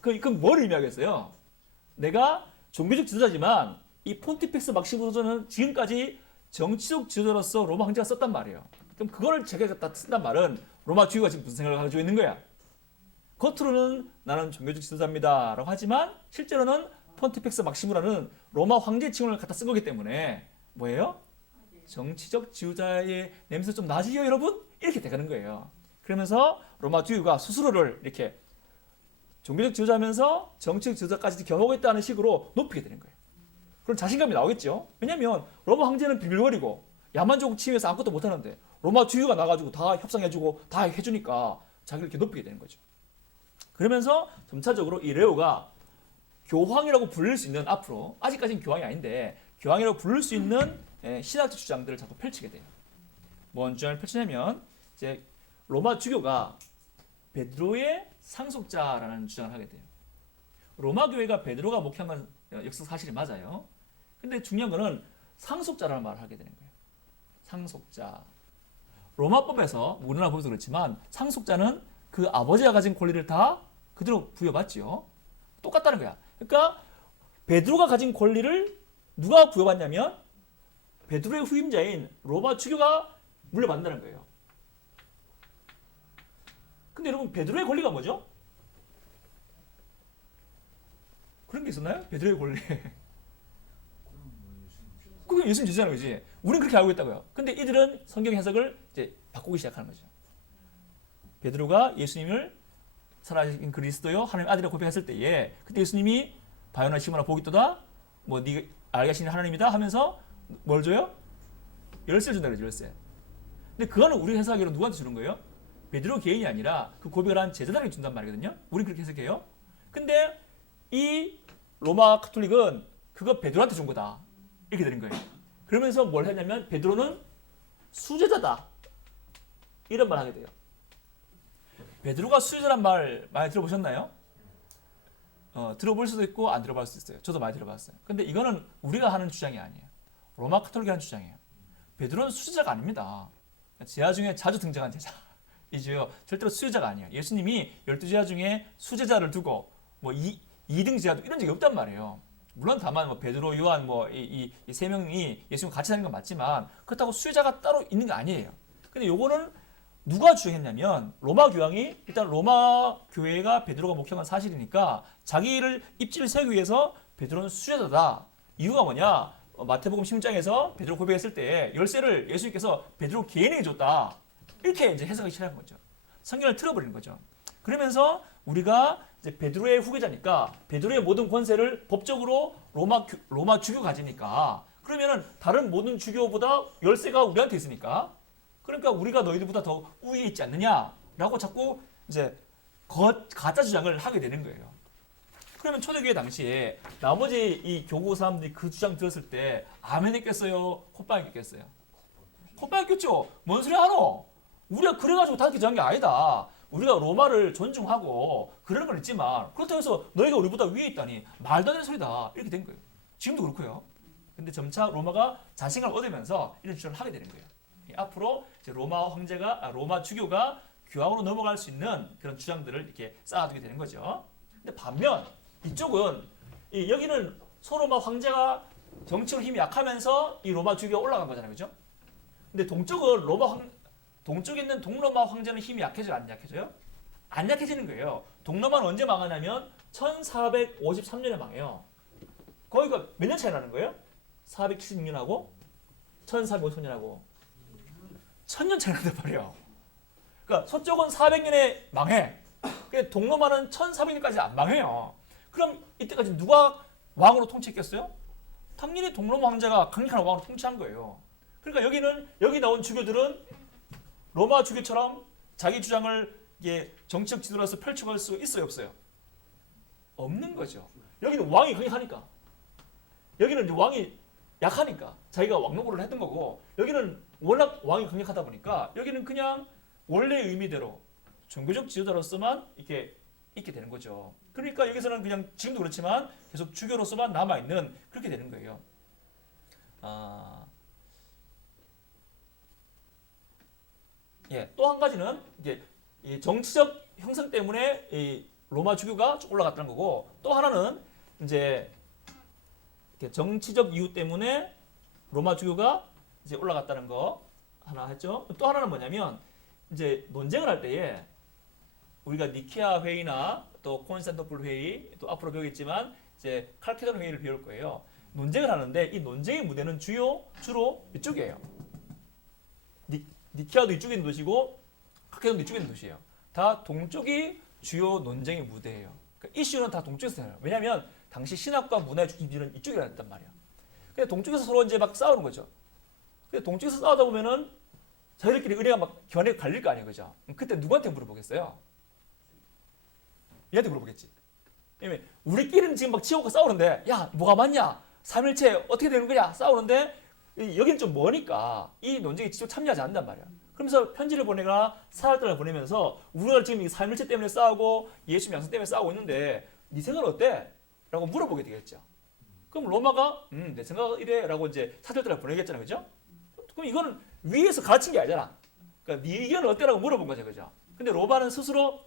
그건 뭘 의미하겠어요? 내가 종교적 지도자지만 이 폰티펙스 막시무스는 지금까지 정치적 지도자로서 로마 황제가 썼단 말이에요. 그럼 그거를 제가 갖다 쓴단 말은 로마 주교가 지금 무슨 생각을 가지고 있는 거야? 겉으로는 나는 종교적 지도자입니다 라고 하지만 실제로는 폰티펙스 막시무라는 로마 황제 칭호를 갖다 쓴 거기 때문에 뭐예요? 정치적 지도자의 냄새 좀 나지요, 여러분? 이렇게 돼가는 거예요. 그러면서 로마 주교가 스스로를 이렇게 종교적 지도자면서 정치적 지도자까지 겸하고 있다는 식으로 높이게 되는 거예요. 그럼 자신감이 나오겠죠. 왜냐하면 로마 황제는 비밀거리고 야만족 침해서 아무것도 못하는데 로마 주교가 나가지고 다 협상해주고 다 해주니까 자기를 이렇게 높이게 되는 거죠. 그러면서 점차적으로 이 레오가 교황이라고 부를 수 있는, 앞으로 아직까지는 교황이 아닌데 교황이라고 부를 수 있는 신학적 주장들을 자꾸 펼치게 돼요. 뭔 주장을 펼치냐면 이제 로마 주교가 베드로의 상속자라는 주장을 하게 돼요. 로마 교회가 베드로가 목회한 건 역사 사실이 맞아요. 근데 중요한 거는 상속자라는 말을 하게 되는 거예요. 상속자. 로마법에서 우리나라 법에서 그렇지만 상속자는 그 아버지가 가진 권리를 다 그대로 부여받지요. 똑같다는 거야. 그러니까 베드로가 가진 권리를 누가 부여받냐면 베드로의 후임자인 로마 주교가 물려받는다는 거예요. 근데 여러분 베드로의 권리가 뭐죠? 그런 게 있었나요? 베드로의 권리. 그게 예수님 주장하는 거지. 우리는 그렇게 알고 있다고요. 근데 이들은 성경 해석을 이제 바꾸기 시작하는 거죠. 베드로가 예수님을 살아계신 그리스도요 하나님 아들이라고 고백했을 때에 그때 예수님이 바요나 시모나 보기 떠다 뭐 네가 알게 하시는 하나님이다 하면서 뭘 줘요? 열쇠를 준다 그러죠, 열쇠. 근데 그거는 우리 해석하기로 누구한테 주는 거예요? 베드로 개인이 아니라 그 고백을 한 제자들에게 준단 말이거든요. 우린 그렇게 해석해요. 근데 이 로마 카톨릭은 그거 베드로한테 준 거다. 이렇게 되는 거예요. 그러면서 뭘 했냐면 베드로는 수제자다. 이런 말 하게 돼요. 베드로가 수제자란 말 많이 들어보셨나요? 들어볼 수도 있고 안 들어볼 수도 있어요. 저도 많이 들어봤어요. 근데 이거는 우리가 하는 주장이 아니에요. 로마 카톨릭이 하는 주장이에요. 베드로는 수제자가 아닙니다. 제자 중에 자주 등장한 제자이지요. 절대로 수제자가 아니에요. 예수님이 12제자 중에 수제자를 두고 뭐 2등 제자도 이런 적이 없단 말이에요. 물론 다만 뭐 베드로, 요한 뭐 이 세 명이 예수님 같이 다니는 건 맞지만 그렇다고 수제자가 따로 있는 게 아니에요. 근데 요거는 누가 주장했냐면 로마 교황이 일단 로마 교회가 베드로가 목회한 사실이니까 자기를 입지를 세우기 위해서 베드로는 수제자다. 이유가 뭐냐? 마태복음 16장에서 베드로 고백했을 때 열쇠를 예수님께서 베드로 개인에게 줬다. 이렇게 이제 해석하기 시작한 거죠. 성경을 틀어버리는 거죠. 그러면서 우리가 이제 베드로의 후계자니까 베드로의 모든 권세를 법적으로 로마 주교가 가지니까 그러면은 다른 모든 주교보다 열쇠가 우리한테 있으니까 그러니까 우리가 너희들보다 더 우위에 있지 않느냐라고 자꾸 이제 가짜 주장을 하게 되는 거예요. 그러면 초대교회 당시에 나머지 이 교구 사람들이 그 주장 들었을 때 아멘 했겠어요? 콧방에 꼈겠어요? 콧방에 꼈죠? 뭔 소리 하노? 우리가 그래가지고 다 기장한 게 아니다. 우리가 로마를 존중하고 그러는 건 있지만 그렇다고 해서 너희가 우리보다 위에 있다니 말도 안 되는 소리다. 이렇게 된 거예요. 지금도 그렇고요. 근데 점차 로마가 자신감을 얻으면서 이런 주장을 하게 되는 거예요. 앞으로 이제 로마 주교가 교황으로 넘어갈 수 있는 그런 주장들을 이렇게 쌓아두게 되는 거죠. 근데 반면 이쪽은 여기는 소로마 황제가 정치로 힘이 약하면서 이 로마 주교가 올라간 거잖아요, 그죠? 근데 동쪽에 있는 동로마 황제는 힘이 약해져요, 안 약해져요? 안 약해지는 거예요. 동로마는 언제 망하냐면 1453년에 망해요. 거기가 몇 년 차이 나는 거예요? 476년하고 1453년하고 1000년 차이 난단 말이에요. 그러니까 서쪽은 400년에 망해. 근데 동로마는 1400년까지 안 망해요. 그럼 이때까지 누가 왕으로 통치했겠어요? 당연히 동로마 황제가 강력한 왕으로 통치한 거예요. 그러니까 여기 나온 주교들은 로마 주교처럼 자기 주장을 이게 정치적 지도로서 펼쳐갈 수 있어요, 없어요? 없는 거죠. 여기는 왕이 강력하니까. 여기는 이제 왕이 약하니까 자기가 왕 노릇을 했던 거고 여기는 워낙 왕이 강력하다 보니까 여기는 그냥 원래의 의미대로 종교적 지도자로서만 이렇게 있게 되는 거죠. 그러니까 여기서는 그냥 지금도 그렇지만 계속 주교로서만 남아있는 그렇게 되는 거예요. 또 한 가지는 이제 이 정치적 형성 때문에 이 로마 주교가 쭉 올라갔다는 거고 또 하나는 이제 정치적 이유 때문에 로마 주교가 이제 올라갔다는 거 하나 했죠. 또 하나는 뭐냐면 이제 논쟁을 할 때에 우리가 니케아 회의나 또 콘스탄티노플 회의 또 앞으로 배우겠지만 이제 칼케돈 회의를 배울 거예요. 논쟁을 하는데 이 논쟁의 무대는 주로 이쪽이에요. 니케아도 이쪽에 있는 도시고 칼케돈도 이쪽에 있는 도시예요. 다 동쪽이 주요 논쟁의 무대예요. 그러니까 이슈는 다 동쪽에서 해요. 왜냐하면 당시 신학과 문화의 중심지는 이쪽이라 했단 말이야. 근데 동쪽에서 서로 이제 막 싸우는 거죠. 근데 동쪽에서 싸우다 보면은 자기들끼리 의뢰가 막 견해 갈릴 거 아니에요, 그죠? 그때 누구한테 물어보겠어요? 얘한테 물어보겠지. 왜냐면 우리끼리는 지금 막 치고가 싸우는데, 야, 뭐가 맞냐? 삼일체 어떻게 되는 거냐? 싸우는데 여기는 좀 머니까 이 논쟁에 직접 참여하지 않는단 말이야. 그러면서 편지를 보내거나 사절단을 보내면서 우리가 지금 이 삼일체 때문에 싸우고 예수님 양성 때문에 싸우고 있는데 네 생각은 어때? 라고 물어보게 되겠죠. 그럼 로마가 내 생각은 이래 라고 이제 사절단을 보내겠잖아요, 그죠? 그럼 이거는 위에서 가르친 게 아니잖아. 그러니까 네 의견은 어때라고 물어본 거죠, 그죠? 근데 로마는 스스로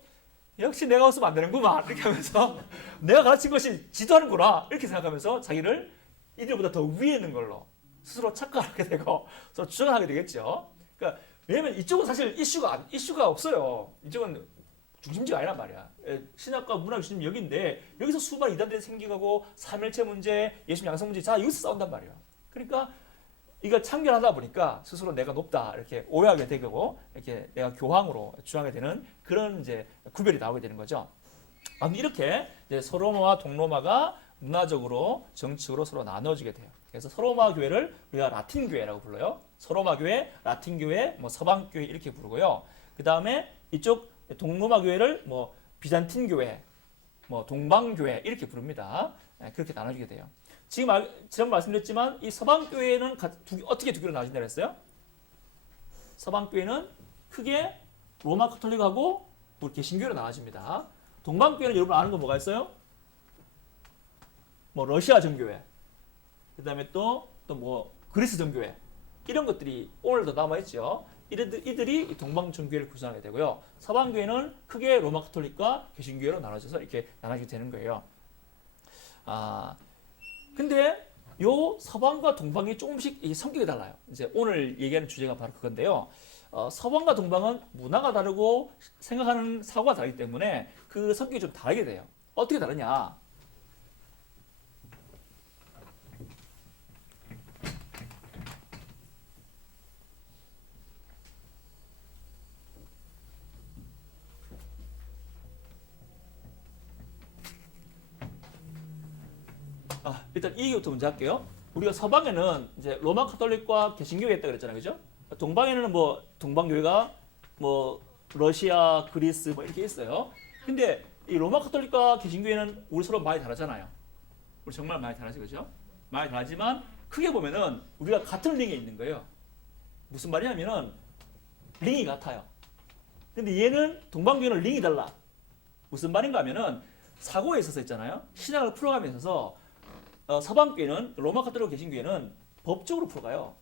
역시 내가 없으면 안 되는구만 이렇게 하면서 내가 가르친 것이 지도하는구나 이렇게 생각하면서 자기를 이들보다 더 위에 있는 걸로 스스로 착각하게 되고 서로 주장하게 되겠죠. 그러니까 왜냐면 이쪽은 사실 이슈가 없어요. 이쪽은 중심지가 아니란 말이야. 신학과 문화 중심 여기인데 여기서 수많은 이단들이 생기고 삼일체 문제, 예수님 양성 문제 다 여기서 싸운단 말이야. 그러니까 이걸 참견하다 보니까 스스로 내가 높다 이렇게 오해하게 되고 이렇게 내가 교황으로 주장하게 되는 그런 이제 구별이 나오게 되는 거죠. 이렇게 이제 서로마와 동로마가 문화적으로, 정치적으로 서로 나눠지게 돼요. 그래서 서로마 교회를 우리가 라틴 교회라고 불러요. 서로마 교회, 라틴 교회, 뭐 서방 교회 이렇게 부르고요. 그 다음에 이쪽 동로마 교회를 뭐 비잔틴 교회, 뭐 동방 교회 이렇게 부릅니다. 그렇게 나눠지게 돼요. 지금 지난 말씀드렸지만 이 서방 교회는 어떻게 두 개로 나눠진다고 했어요? 서방 교회는 크게 로마 카톨릭하고 우리 개신교로 나눠집니다. 동방 교회는 여러분 아는 거 뭐가 있어요? 뭐 러시아 정교회, 그다음에 또 뭐 그리스 정교회 이런 것들이 오늘도 남아 있죠. 이들이 동방 정교회를 구성하게 되고요. 서방 교회는 크게 로마 카톨릭과 개신교회로 나눠져서 이렇게 나눠지게 되는 거예요. 근데 요 서방과 동방이 조금씩 이 성격이 달라요. 이제 오늘 얘기하는 주제가 바로 그건데요. 서방과 동방은 문화가 다르고 생각하는 사고가 다르기 때문에 그 성격이 좀 다르게 돼요. 어떻게 다르냐? 일단 이 얘기부터 먼저 할게요. 우리가 서방에는 이제 로마 카톨릭과 개신교가 있다 그랬잖아요, 그죠? 동방에는 뭐 동방교회가 뭐 러시아, 그리스 뭐 이렇게 있어요. 근데 이 로마 카톨릭과 개신교회는 우리 서로 많이 다르잖아요. 우리 정말 많이 다르죠, 그죠? 많이 다르지만 크게 보면은 우리가 같은 링에 있는 거예요. 무슨 말이냐면은 링이 같아요. 근데 얘는 동방교회는 링이 달라. 무슨 말인가 하면은 사고에 있어서 있잖아요. 신학을 풀어감에 있어서 서방교회는 로마 카톨릭 개신교회는 법적으로 풀어가요.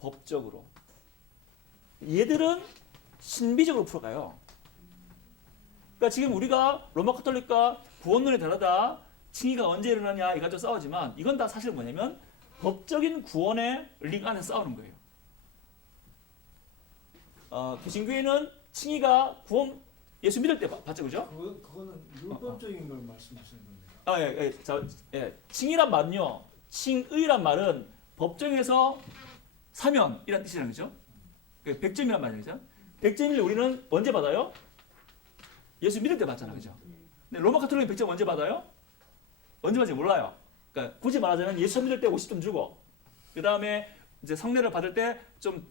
법적으로. 얘들은 신비적으로 풀어가요. 그러니까 지금 우리가 로마 카톨릭과 구원론이 다르다, 칭의가 언제 일어나냐 이거 가지고 싸우지만 이건 다 사실 뭐냐면 법적인 구원의 링 안에 싸우는 거예요. 개신교회는 칭의가 구원 예수 믿을 때 봤죠, 그죠? 그거는 율법적인 걸 말씀하시는 겁니다. 칭의란 말은요, 칭의란 말은 법정에서 사면이란 뜻이라는 거죠. 100점이란 말이죠. 100점을 우리는 언제 받아요? 예수 믿을 때 받잖아, 그죠? 근데 로마 카톨릭은 100점 언제 받아요? 언제 받는지 몰라요. 그러니까 굳이 말하자면 예수 믿을 때 50점 주고, 그 다음에 이제 성례를 받을 때 좀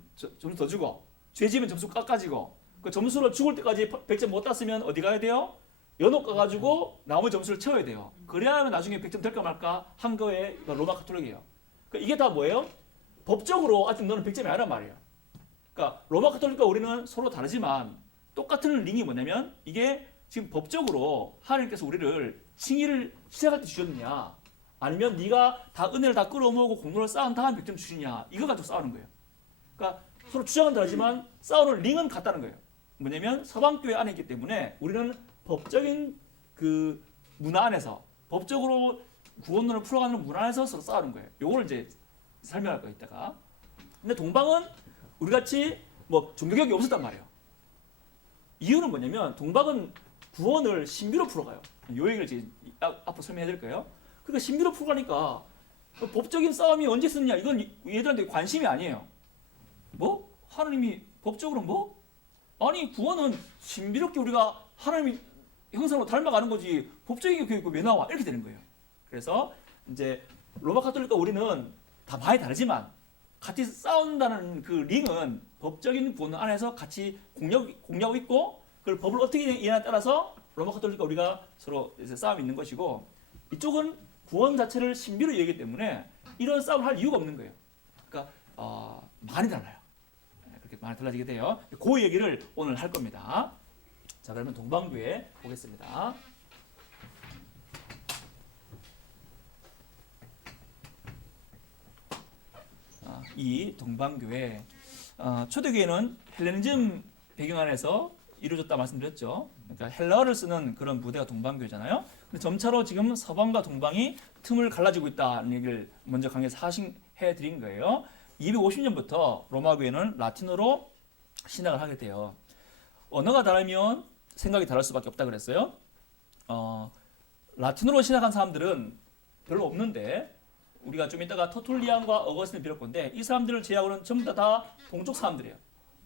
더 주고, 죄 지으면 점수 깎아지고, 그 점수를 죽을 때까지 100점 못 땄으면 어디 가야 돼요? 연옥 가가지고 나머지 점수를 채워야 돼요. 그래야 나중에 100점 될까 말까 한 거에 로마 카톨릭이에요. 그러니까 이게 다 뭐예요? 법적으로 아직 너는 100점이 아니란 말이에요. 그러니까 로마 카톨릭과 우리는 서로 다르지만 똑같은 링이 뭐냐면 이게 지금 법적으로 하나님께서 우리를 칭의를 시작할 때 주셨느냐, 아니면 네가 다 은혜를 다 끌어모으고 공로를 쌓은 다음 100점 주시냐, 이거 가지고 싸우는 거예요. 그러니까 서로 주장은 다르지만 싸우는 링은 같다는 거예요. 뭐냐면 서방교회 안에 있기 때문에 우리는 법적인 그 문화 안에서 법적으로 구원론을 풀어가는 문화 안에서 서로 싸우는 거예요. 요거를 이제 설명할 거 이따가. 근데 동방은 우리 같이 뭐 종교개혁이 없었단 말이에요. 이유는 뭐냐면 동방은 구원을 신비로 풀어가요. 요 얘기를 이제 앞으로 설명해 드릴 거예요. 그러니까 신비로 풀어가니까 법적인 싸움이 언제 쓰느냐, 이건 얘들한테 관심이 아니에요. 뭐? 하나님이 법적으로 뭐? 아니 구원은 신비롭게 우리가 하나님이 형상으로 닮아가는 거지 법적인 교육이 왜 나와? 이렇게 되는 거예요. 그래서 이제 로마 카톨릭과 우리는 다 많이 다르지만 같이 싸운다는 그 링은 법적인 구원 안에서 같이 공유하고 있고, 그걸 법을 어떻게 이해하냐에 따라서 로마 카톨릭과 우리가 서로 이제 싸움이 있는 것이고, 이쪽은 구원 자체를 신비로 얘기하기 때문에 이런 싸움을 할 이유가 없는 거예요. 그러니까 많이 달라요. 그렇게 많이 달라지게 돼요. 그 얘기를 오늘 할 겁니다. 자, 그러면 동방교회 보겠습니다. 이 동방교회, 초대교회는 헬레니즘 배경 안에서 이루어졌다 말씀드렸죠. 그러니까 헬라어를 쓰는 그런 무대가 동방교회잖아요. 근데 점차로 지금 서방과 동방이 틈을 갈라지고 있다는 얘기를 먼저 강의에서 하해 드린 거예요. 250년부터 로마교회는 라틴어로 신학을 하게 돼요. 언어가 다르면 생각이 다를 수밖에 없다 그랬어요. 라틴어로 신학한 사람들은 별로 없는데, 우리가 좀 이따가 터툴리안과 어거스틴을 비롯 건데, 이 사람들을 제외하고는 전부 다 동쪽 사람들이에요.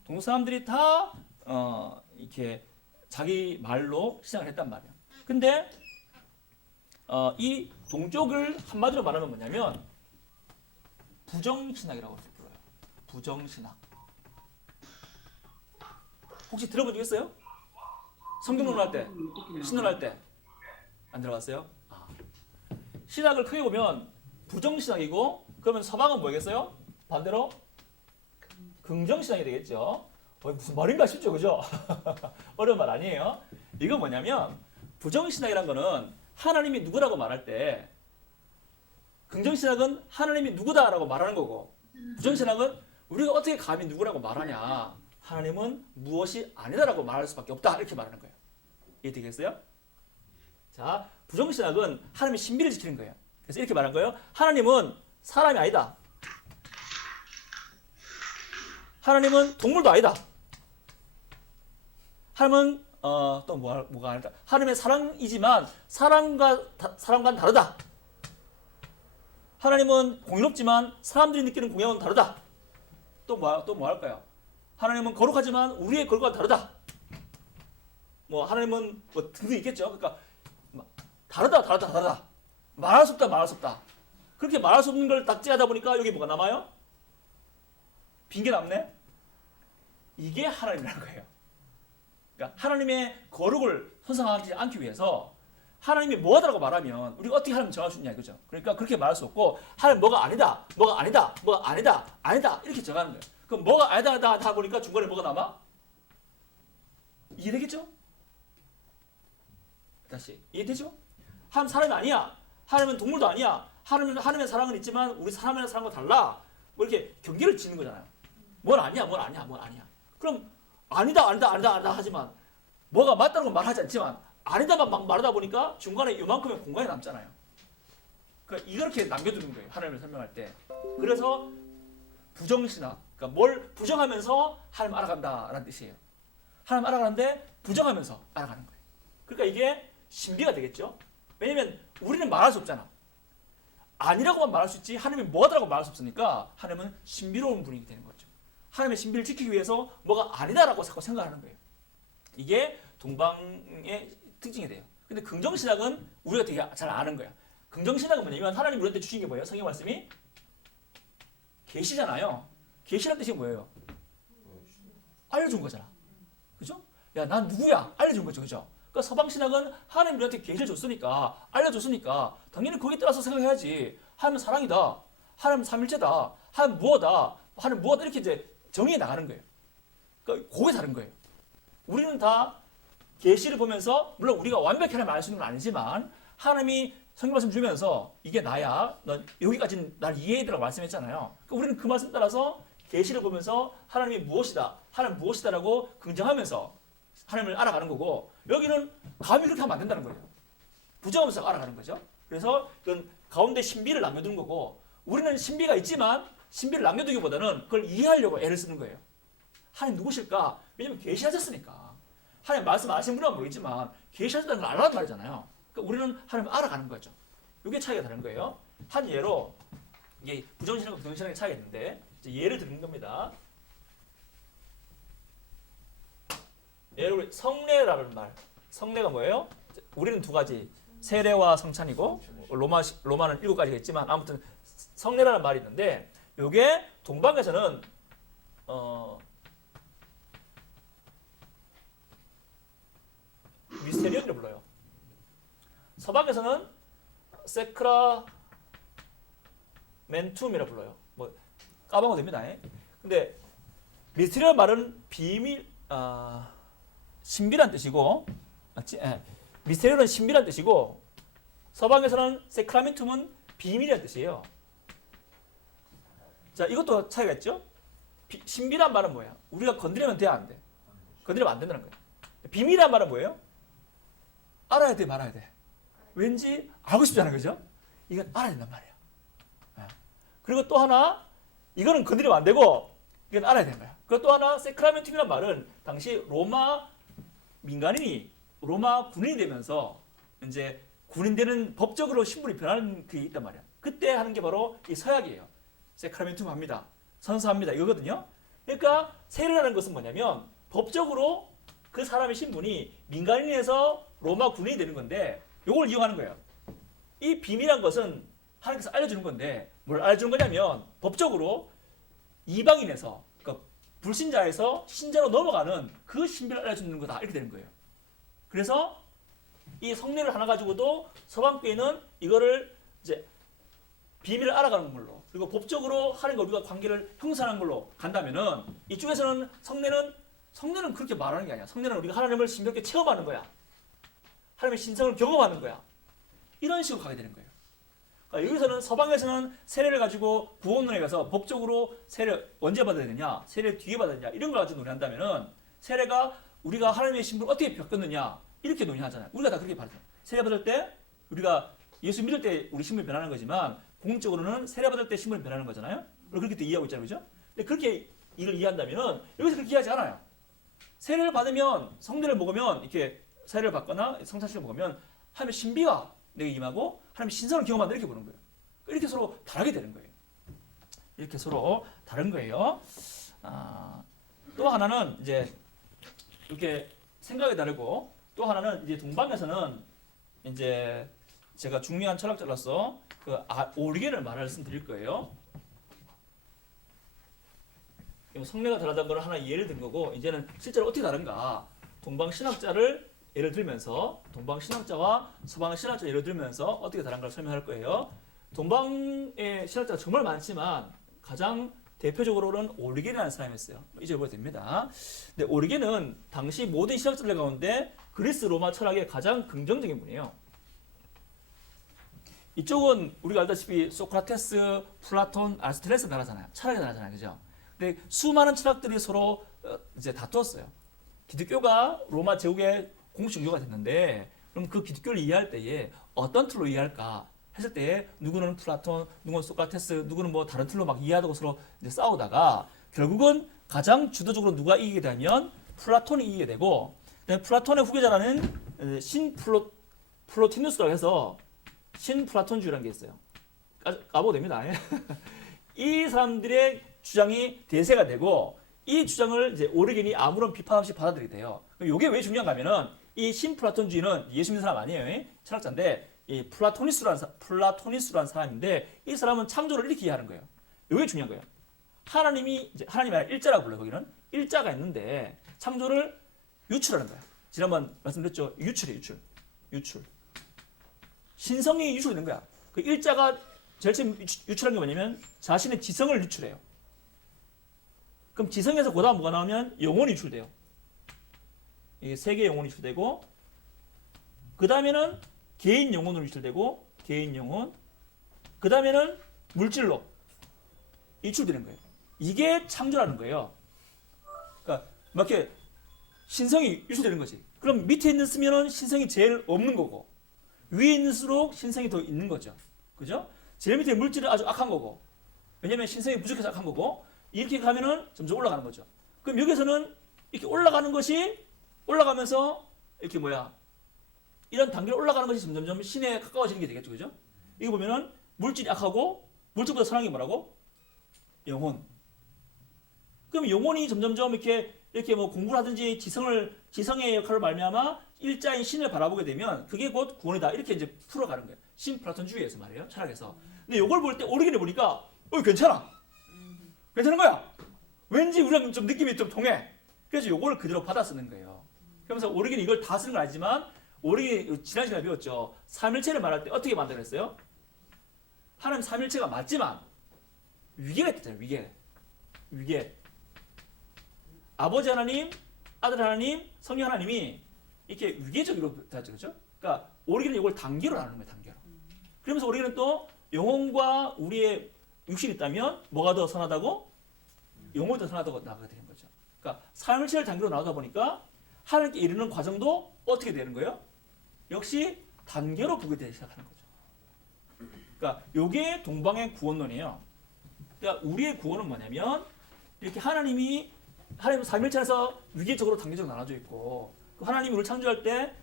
동쪽 사람들이 다 이렇게 자기 말로 시작을 했단 말이에요. 근데 이 동쪽을 한마디로 말하면 뭐냐면 부정신학이라고 불러요. 부정신학. 혹시 들어본 적 있어요? 성경론 할 때, 신론할 때 안 들어봤어요? 신학을 크게 보면 부정신학이고 그러면 서방은 뭐겠어요? 반대로 긍정신학이 되겠죠. 무슨 말인가 싶죠, 그죠? 어려운 말 아니에요. 이건 뭐냐면 부정신학이란 거는 하나님이 누구라고 말할 때 긍정신학은 하나님이 누구다라고 말하는 거고 부정신학은 우리가 어떻게 감히 누구라고 말하냐 하나님은 무엇이 아니다라고 말할 수밖에 없다 이렇게 말하는 거예요. 이해되겠어요? 자, 부정신학은 하나님의 신비를 지키는 거예요. 그래서 이렇게 말한 거예요. 하나님은 사람이 아니다. 하나님은 동물도 아니다. 하나님은 또 뭐가 아니다. 하나님의 사랑이지만 사람과는 다르다. 하나님은 공의롭지만 사람들이 느끼는 공의와는 다르다. 또 뭐 할까요? 하나님은 거룩하지만 우리의 거룩과는 다르다. 하나님은 등등 있겠죠. 그러니까 다르다. 말할 수 없다. 그렇게 말할 수 없는 걸 딱지하다 보니까 여기 뭐가 남아요? 빈 게 남네. 이게 하나님이라는 거예요. 그러니까 하나님의 거룩을 손상하지 않기 위해서 하나님이 뭐하다라고 말하면 우리가 어떻게 하나님 정할 수 있냐 이거죠. 그러니까 그렇게 말할 수 없고 하나님 뭐가 아니다 이렇게 정하는 거예요. 그럼 뭐가 아니다 하다 보니까 중간에 뭐가 남아? 이해되겠죠? 다시 이해되죠? 하나님 사람이 아니야. 하나님은 동물도 아니야. 하나님의 사랑은 있지만 우리 사람의 사랑과 달라. 이렇게 경계를 짓는 거잖아요. 뭘 아니야. 그럼 아니다 하지만 뭐가 맞다는 건 말하지 않지만 아니다만 막 말하다 보니까 중간에 이만큼의 공간이 남잖아요. 그러니까 이렇게 남겨두는 거예요. 하나님을 설명할 때. 그래서 부정신학, 그러니까 뭘 부정하면서 하나님 알아간다라는 뜻이에요. 하나님 알아가는데 부정하면서 알아가는 거예요. 그러니까 이게 신비가 되겠죠. 왜냐면 우리는 말할 수 없잖아. 아니라고만 말할 수 있지 하나님이 뭐하다라고 말할 수 없으니까 하나님은 신비로운 분이 되는 거죠. 하나님의 신비를 지키기 위해서 뭐가 아니다라고 자꾸 생각하는 거예요. 이게 동방의 특징이 돼요. 근데 긍정신학은 우리가 되게 잘 아는 거야. 긍정신학은 뭐냐면 하나님 우리한테 주신 게 뭐예요? 성경 말씀이 계시잖아요. 계시란 뜻이 뭐예요? 알려준 거잖아. 그죠? 야, 난 누구야? 알려준 거죠. 그죠? 그러니까 서방신학은 하나님 우리한테 계시를 줬으니까 알려줬으니까 당연히 거기에 따라서 생각해야지. 하나님은 사랑이다. 하나님은 삼일체다. 하나님 무엇다. 하나님 무엇다. 이렇게 이제 정의해 나가는 거예요. 그러니까 그게 다른 거예요. 우리는 다 계시를 보면서 물론 우리가 완벽히 하나님 알 수 있는 건 아니지만 하나님이 성경 말씀 주면서 이게 나야. 넌 여기까지는 날 이해해라고 말씀했잖아요. 그러니까 우리는 그 말씀 따라서 계시를 보면서 하나님이 무엇이다. 하나님 무엇이다라고 긍정하면서 하나님을 알아가는 거고 여기는 감히 그렇게 하면 안 된다는 거예요. 부정하면서 알아가는 거죠. 그래서 이건 가운데 신비를 남겨두는 거고 우리는 신비가 있지만 신비를 남겨두기보다는 그걸 이해하려고 애를 쓰는 거예요. 하나님 누구실까? 왜냐면 계시하셨으니까. 하나님 말씀 아시는 분은 모르겠지만 계시하셨다는 걸 알아란 말이잖아요. 그러니까 우리는 하나님을 알아가는 거죠. 이게 차이가 다른 거예요. 한 예로 이게 부정신학과 긍정신학의 차이가 있는데 이제 예를 드는 겁니다. 예를 성례라는 말. 성례가 뭐예요? 우리는 두 가지. 세례와 성찬이고 로마는 7가지가 있지만 아무튼 성례라는 말이 있는데 요게 동방에서는 미스테리온이라고 불러요. 서방에서는 세크라멘툼이라고 불러요. 뭐 까먹어도 됩니다. 근데 미스테리온 말은 비밀, 신비란 뜻이고, 미스테리온은 신비란 뜻이고, 서방에서는 세크라멘툼은 비밀이란 뜻이에요. 자, 이것도 차이가 있죠? 신비란 말은 뭐야? 우리가 건드리면 돼, 안 돼? 건드리면 안 된다는 거예요. 비밀이란 말은 뭐예요? 알아야 돼, 말아야 돼. 왠지 알고 싶잖아요, 그죠? 이건 알아야 된단 말이에요. 그리고 또 하나, 이거는 건드리면 안 되고, 이건 알아야 되는 거야. 그리고 또 하나, 세크라멘툼이란 말은 당시 로마 민간인이 로마 군인이 되면서 이제 군인 되는 법적으로 신분이 변하는 게 있단 말이야. 그때 하는 게 바로 이 서약이에요. 세크라멘툼 합니다. 선서합니다. 이거거든요. 그러니까 세례라는 것은 뭐냐면 법적으로 그 사람의 신분이 민간인에서 로마 군인이 되는 건데 이걸 이용하는 거예요. 이 비밀한 것은 하나님께서 알려주는 건데 뭘 알려주는 거냐면 법적으로 이방인에서 그러니까 불신자에서 신자로 넘어가는 그 신비를 알려주는 거다 이렇게 되는 거예요. 그래서 이 성례를 하나 가지고도 서방교회는 이거를 이제 비밀을 알아가는 걸로 그리고 법적으로 하나님과 우리가 관계를 형성하는 걸로 간다면은 이쪽에서는 성례는 그렇게 말하는 게 아니야. 성례는 우리가 하나님을 신비롭게 체험하는 거야. 하나님의 신성을 경험하는 거야. 이런 식으로 가게 되는 거예요. 그러니까 여기서는 서방에서는 세례를 가지고 구원론에 가서 법적으로 세례 언제 받아야 되느냐, 세례 뒤에 받아야 되느냐 이런 걸 가지고 논의한다면은 세례가 우리가 하나님의 신분을 어떻게 바꿨느냐 이렇게 논의하잖아요. 우리가 다 그렇게 받았어요. 세례 받을 때 우리가 예수 믿을 때 우리 신분이 변하는 거지만 공적으로는 세례 받을 때 신분이 변하는 거잖아요. 그렇게 또 이해하고 있잖아요, 그죠? 근데 그렇게 이걸 이해한다면은 여기서 그렇게 이해하지 않아요. 세례를 받으면 성례를 먹으면 이렇게 세례를 받거나 성찬식을 먹으면 하나님의 신비가 내게 임하고 하나님의 신성을 경험한다 이렇게 보는 거예요. 이렇게 서로 다르게 되는 거예요. 이렇게 서로 다른 거예요. 또 하나는 이제 이렇게 생각이 다르고 또 하나는 이제 동방에서는 이제 제가 중요한 철학자로서 그 오리겐을 말씀드릴 거예요. 성례가 다르다는 걸 하나 예를 든 거고 이제는 실제로 어떻게 다른가 동방 신학자를 예를 들면서 동방 신학자와 서방 신학자 예를 들면서 어떻게 다른가를 설명할 거예요. 동방의 신학자가 정말 많지만 가장 대표적으로는 오리겐이라는 사람이었어요. 잊어버려도 됩니다. 근데 오리겐은 당시 모든 신학자들 가운데 그리스 로마 철학의 가장 긍정적인 분이에요. 이쪽은 우리가 알다시피 소크라테스, 플라톤, 아리스토텔레스 나라잖아요. 철학의 나라잖아요, 그죠? 근데 수많은 철학들이 서로 이제 다투었어요. 기독교가 로마 제국의 공식 종교가 됐는데 그럼 그 기독교를 이해할 때에 어떤 틀로 이해할까 했을 때에 누구는 플라톤, 누구는 소크라테스, 누구는 뭐 다른 틀로 막 이해하다고 서로 이제 싸우다가 결국은 가장 주도적으로 누가 이기게 되면 플라톤이 이기게 되고 플라톤의 후계자라는 플로티누스라고 해서 신플라톤주의라는 게 있어요. 까봐도 됩니다. 이 사람들의 주장이 대세가 되고 이 주장을 이제 오리겐이 아무런 비판 없이 받아들이게 돼요. 이게 왜 중요한가 하면은 이 신플라톤주의는 예수 믿는 사람 아니에요. 철학자인데 이 플라토니스라는 사람인데 이 사람은 창조를 이렇게 이해하는 거예요. 이게 중요한 거예요. 하나님이 아니라 일자라고 불러요. 거기는 일자가 있는데 창조를 유출하는 거예요. 지난번 말씀드렸죠. 유출이에요. 유출. 신성이 유출되는 거야. 그 일자가 제일 처음 유출한 게 뭐냐면 자신의 지성을 유출해요. 그럼 지성에서 그다음 뭐가 나오면 영혼이 유출돼요. 이게 세계 영혼이 유출되고 그 다음에는 개인 영혼으로 유출되고 개인 영혼 그 다음에는 물질로 유출되는 거예요. 이게 창조라는 거예요. 그러니까 막 이렇게 신성이 유출되는 거지. 그럼 밑에 있는 쓰면은 신성이 제일 없는 거고 위에 있는수록 신성이 더 있는 거죠. 그죠? 제일 밑에 물질은 아주 악한 거고 왜냐면 신성이 부족해서 악한 거고 이렇게 가면은 점점 올라가는 거죠. 그럼 여기서는 이렇게 올라가는 것이 올라가면서 이렇게 이런 단계로 올라가는 것이 점점 신에 가까워지는 게 되겠죠. 그죠? 이거 보면은 물질이 악하고 물질보다 선한 게 뭐라고? 영혼. 그럼 영혼이 점점점 이렇게 뭐 공부를 하든지 지성의 역할을 말미암아 일자인 신을 바라보게 되면 그게 곧 구원이다. 이렇게 이제 풀어가는 거예요. 신플라톤주의에서 말이에요. 철학에서. 근데 이걸 볼 때 오리겐을 보니까 괜찮아. 괜찮은 거야. 왠지 우리랑 좀 느낌이 좀 통해. 그래서 이걸 그대로 받아 쓰는 거예요. 그러면서 오리겐이 이걸 다 쓰는 건 아니지만 오리겐이 지난 시간에 배웠죠. 삼일체를 말할 때 어떻게 만들었어요? 하나님 삼일체가 맞지만 위계가 있잖아요. 위계. 아버지 하나님, 아들 하나님, 성령 하나님이 이렇게 위계적으로 다죠. 그렇죠? 그러니까 오리겐은 이걸 단계로 나누는 거예요. 단계로. 그러면서 오리겐은 또 영혼과 우리의 육신이 있다면 뭐가 더 선하다고? 영혼이 더 선하다고 나가게 되는 거죠. 그러니까 삼일체를 단계로 나누다 보니까 하나님께 이르는 과정도 어떻게 되는 거예요? 역시 단계로 보게 되기 시작하는 거죠. 그러니까 이게 동방의 구원론이에요. 그러니까 우리의 구원은 뭐냐면 이렇게 하나님 삼일체에서 위계적으로 단계적으로 나눠져 있고 하나님이 우리를 창조할 때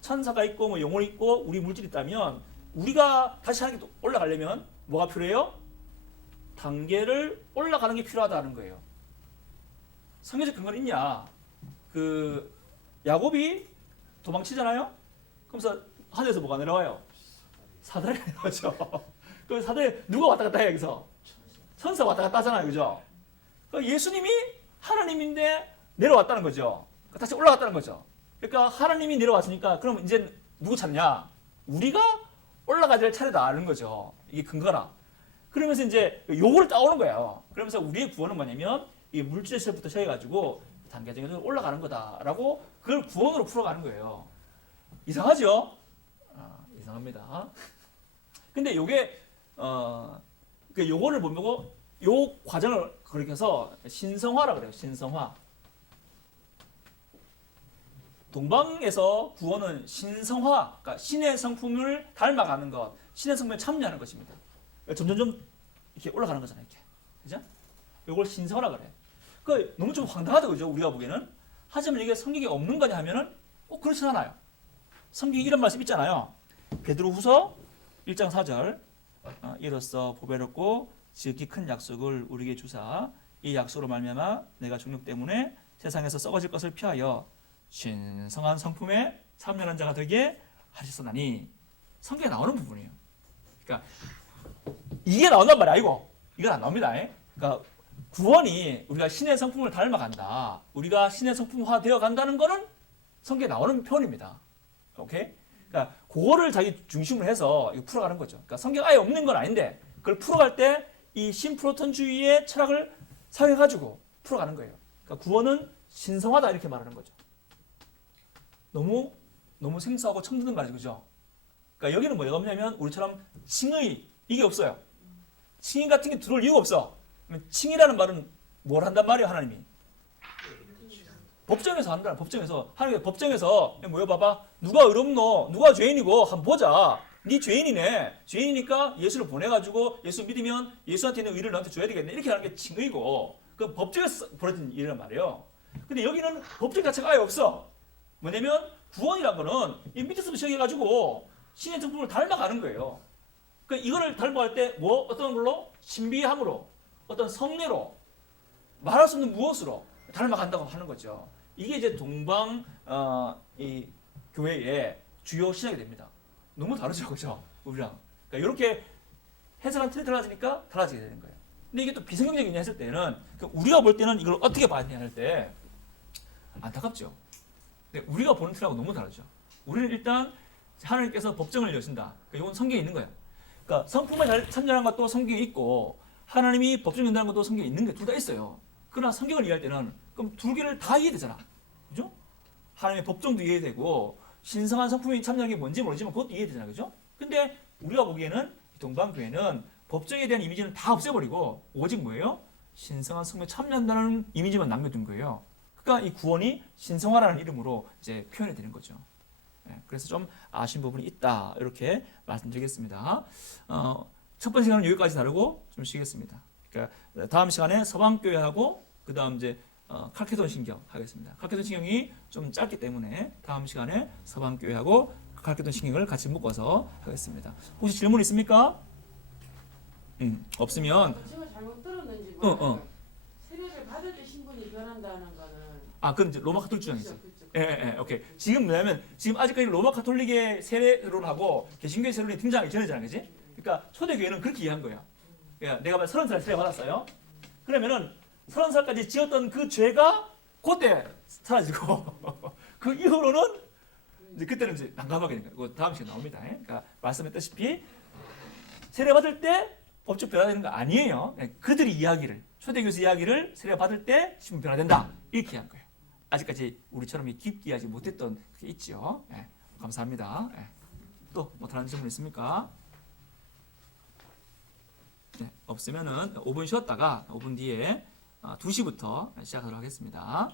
천사가 있고 뭐 영혼이 있고 우리 물질이 있다면 우리가 다시 하나님께 올라가려면 뭐가 필요해요? 단계를 올라가는 게 필요하다는 거예요. 성경적 근거는 있냐? 야곱이 도망치잖아요. 그러면서 하늘에서 뭐가 내려와요? 사다리가 있는 거죠. 그 사다리 누가 왔다 갔다 해 여기서? 천사 왔다 갔다 하잖아요, 그죠? 그러니까 예수님이 하나님인데 내려왔다는 거죠. 다시 올라갔다는 거죠. 그러니까 하나님이 내려왔으니까 그럼 이제 누구 찾냐? 우리가 올라가야 될 차례다라는 거죠. 이게 근거라. 그러면서 이제 요거를 따오는 거예요. 그러면서 우리의 구원은 뭐냐면 이 물질에서부터 시작해가지고 단계적으로 올라가는 거다라고 그걸 구원으로 풀어가는 거예요. 이상하죠? 이상합니다. 근데 요게 요거를 보고 요 과정을 그렇게 해서 신성화라 그래요. 신성화. 동방에서 구원은 신성화, 그러니까 신의 성품을 닮아가는 것, 신의 성품에 참여하는 것입니다. 점점점 이렇게 올라가는 거잖아요, 이렇게. 그죠? 이걸 신성화라 그래. 그 너무 좀 황당하다, 그죠? 우리가 보기에는. 하지만 이게 성경에 없는 거냐 하면은 꼭 그렇지 않아요. 성경에 이런 말씀 있잖아요. 베드로후서 1장 4절. 이로써 보배롭고 지극히 큰 약속을 우리에게 주사 이 약속으로 말미암아 내가 종력 때문에 세상에서 썩어질 것을 피하여 신성한 성품에 참여하는 자가 되게 하셨으나니 성경에 나오는 부분이에요. 그러니까 이게 나온단 말이 아니고 이건 안 나옵니다. 그러니까 구원이 우리가 신의 성품을 닮아간다. 우리가 신의 성품화 되어 간다는 거는 성경에 나오는 표현입니다. 오케이? 그러니까 그거를 자기 중심으로 해서 이거 풀어가는 거죠. 그러니까 성경 아예 없는 건 아닌데 그걸 풀어갈 때 이 신프로턴주의의 철학을 사용해가지고 풀어가는 거예요. 그러니까 구원은 신성하다 이렇게 말하는 거죠. 너무 생소하고 처음 듣는 말이죠, 그죠? 그러니까 여기는 뭐가 없냐면 우리처럼 칭의 이게 없어요. 칭의 같은 게 들어올 이유가 없어. 칭의라는 말은 뭘 한단 말이에요, 하나님이? 법정에서 한다. 법정에서 하나님 법정에서 뭐야 봐봐. 누가 의롭노? 누가 죄인이고 한번 보자. 네 죄인이네. 죄인이니까 예수를 보내가지고 예수 믿으면 예수한테 있는 의를 너한테 줘야 되겠네. 이렇게 하는 게 칭의고 그 법정에서 벌어진 일이란 말이에요. 근데 여기는 법정 자체가 아예 없어. 뭐냐면 구원이란 거는 이 밑에서부터 시작해가지고 신의 성품을 닮아가는 거예요. 그러니까 이거를 닮아갈 때 뭐 어떤 걸로? 신비함으로 어떤 성례로 말할 수 없는 무엇으로 닮아간다고 하는 거죠. 이게 이제 동방 이 교회의 주요 신학이 됩니다. 너무 다르죠, 그죠? 우리랑. 그러니까 이렇게 해석한 틀이 달라지니까 달라지게 되는 거예요. 근데 이게 또 비성경적인 했을 때는 우리가 볼 때는 이걸 어떻게 봐야 되냐 할 때 안타깝죠. 근데 우리가 보는 틀하고 너무 다르죠. 우리는 일단 하나님께서 법정을 여신다. 그러니까 이건 성경에 있는 거예요. 그러니까 성품을 잘 참여하는 것도 성경에 있고 하나님이 법정 연다는 것도 성경에 있는 게 둘 다 있어요. 그러나 성경을 이해할 때는 그럼 두 개를 다 이해되잖아. 그죠? 하나님의 법정도 이해되고 신성한 성품이 참여하는 게 뭔지 모르지만 그것도 이해되잖아. 그죠? 근데 우리가 보기에는 동방교회는 법정에 대한 이미지는 다 없애버리고 오직 뭐예요? 신성한 성품에 참여한다는 이미지만 남겨둔 거예요. 그러니까 이 구원이 신성화라는 이름으로 이제 표현이 되는 거죠. 그래서 좀 아쉬운 부분이 있다. 이렇게 말씀드리겠습니다. 첫 번째 시간은 여기까지 다루고 좀 쉬겠습니다. 그러니까 다음 시간에 서방교회하고 그 다음 이제 칼케돈 신경 하겠습니다. 칼케돈 신경이 좀 짧기 때문에 다음 시간에 서방교회하고 칼케돈 신경을 같이 묶어서 하겠습니다. 혹시 질문 있습니까? 없으면 제가 잘못 들었는지 몰라요. 세례를 받을 때 신분이 변한다는 거는 그건 이제 로마 카톨릭 주장이죠. 그렇죠. 오케이. 지금 뭐냐면 지금 아직까지 로마 카톨릭의 세례론하고 개신교의 세례론이 등장하기 전이잖아, 그지? 그러니까 초대교회는 그렇게 이해한 거야. 그러니까 내가 30살 세례 받았어요. 그러면은 30살까지 지었던 그 죄가 그때 사라지고 그 이후로는 이제 그때는 이제 난감하게 되는 거예요. 다음 시간에 나옵니다. 그러니까 말씀했다시피 세례 받을 때 법적 변화되는 거 아니에요. 그들이 이야기를 초대교회에서 이야기를 세례 받을 때 신분 변화된다 이렇게 한 거예요. 아직까지 우리처럼 깊게 이해하지 못했던 게 있죠. 감사합니다. 또 뭐 다른 질문 있습니까? 없으면은 5분 쉬었다가 5분 뒤에 2시부터 시작하도록 하겠습니다.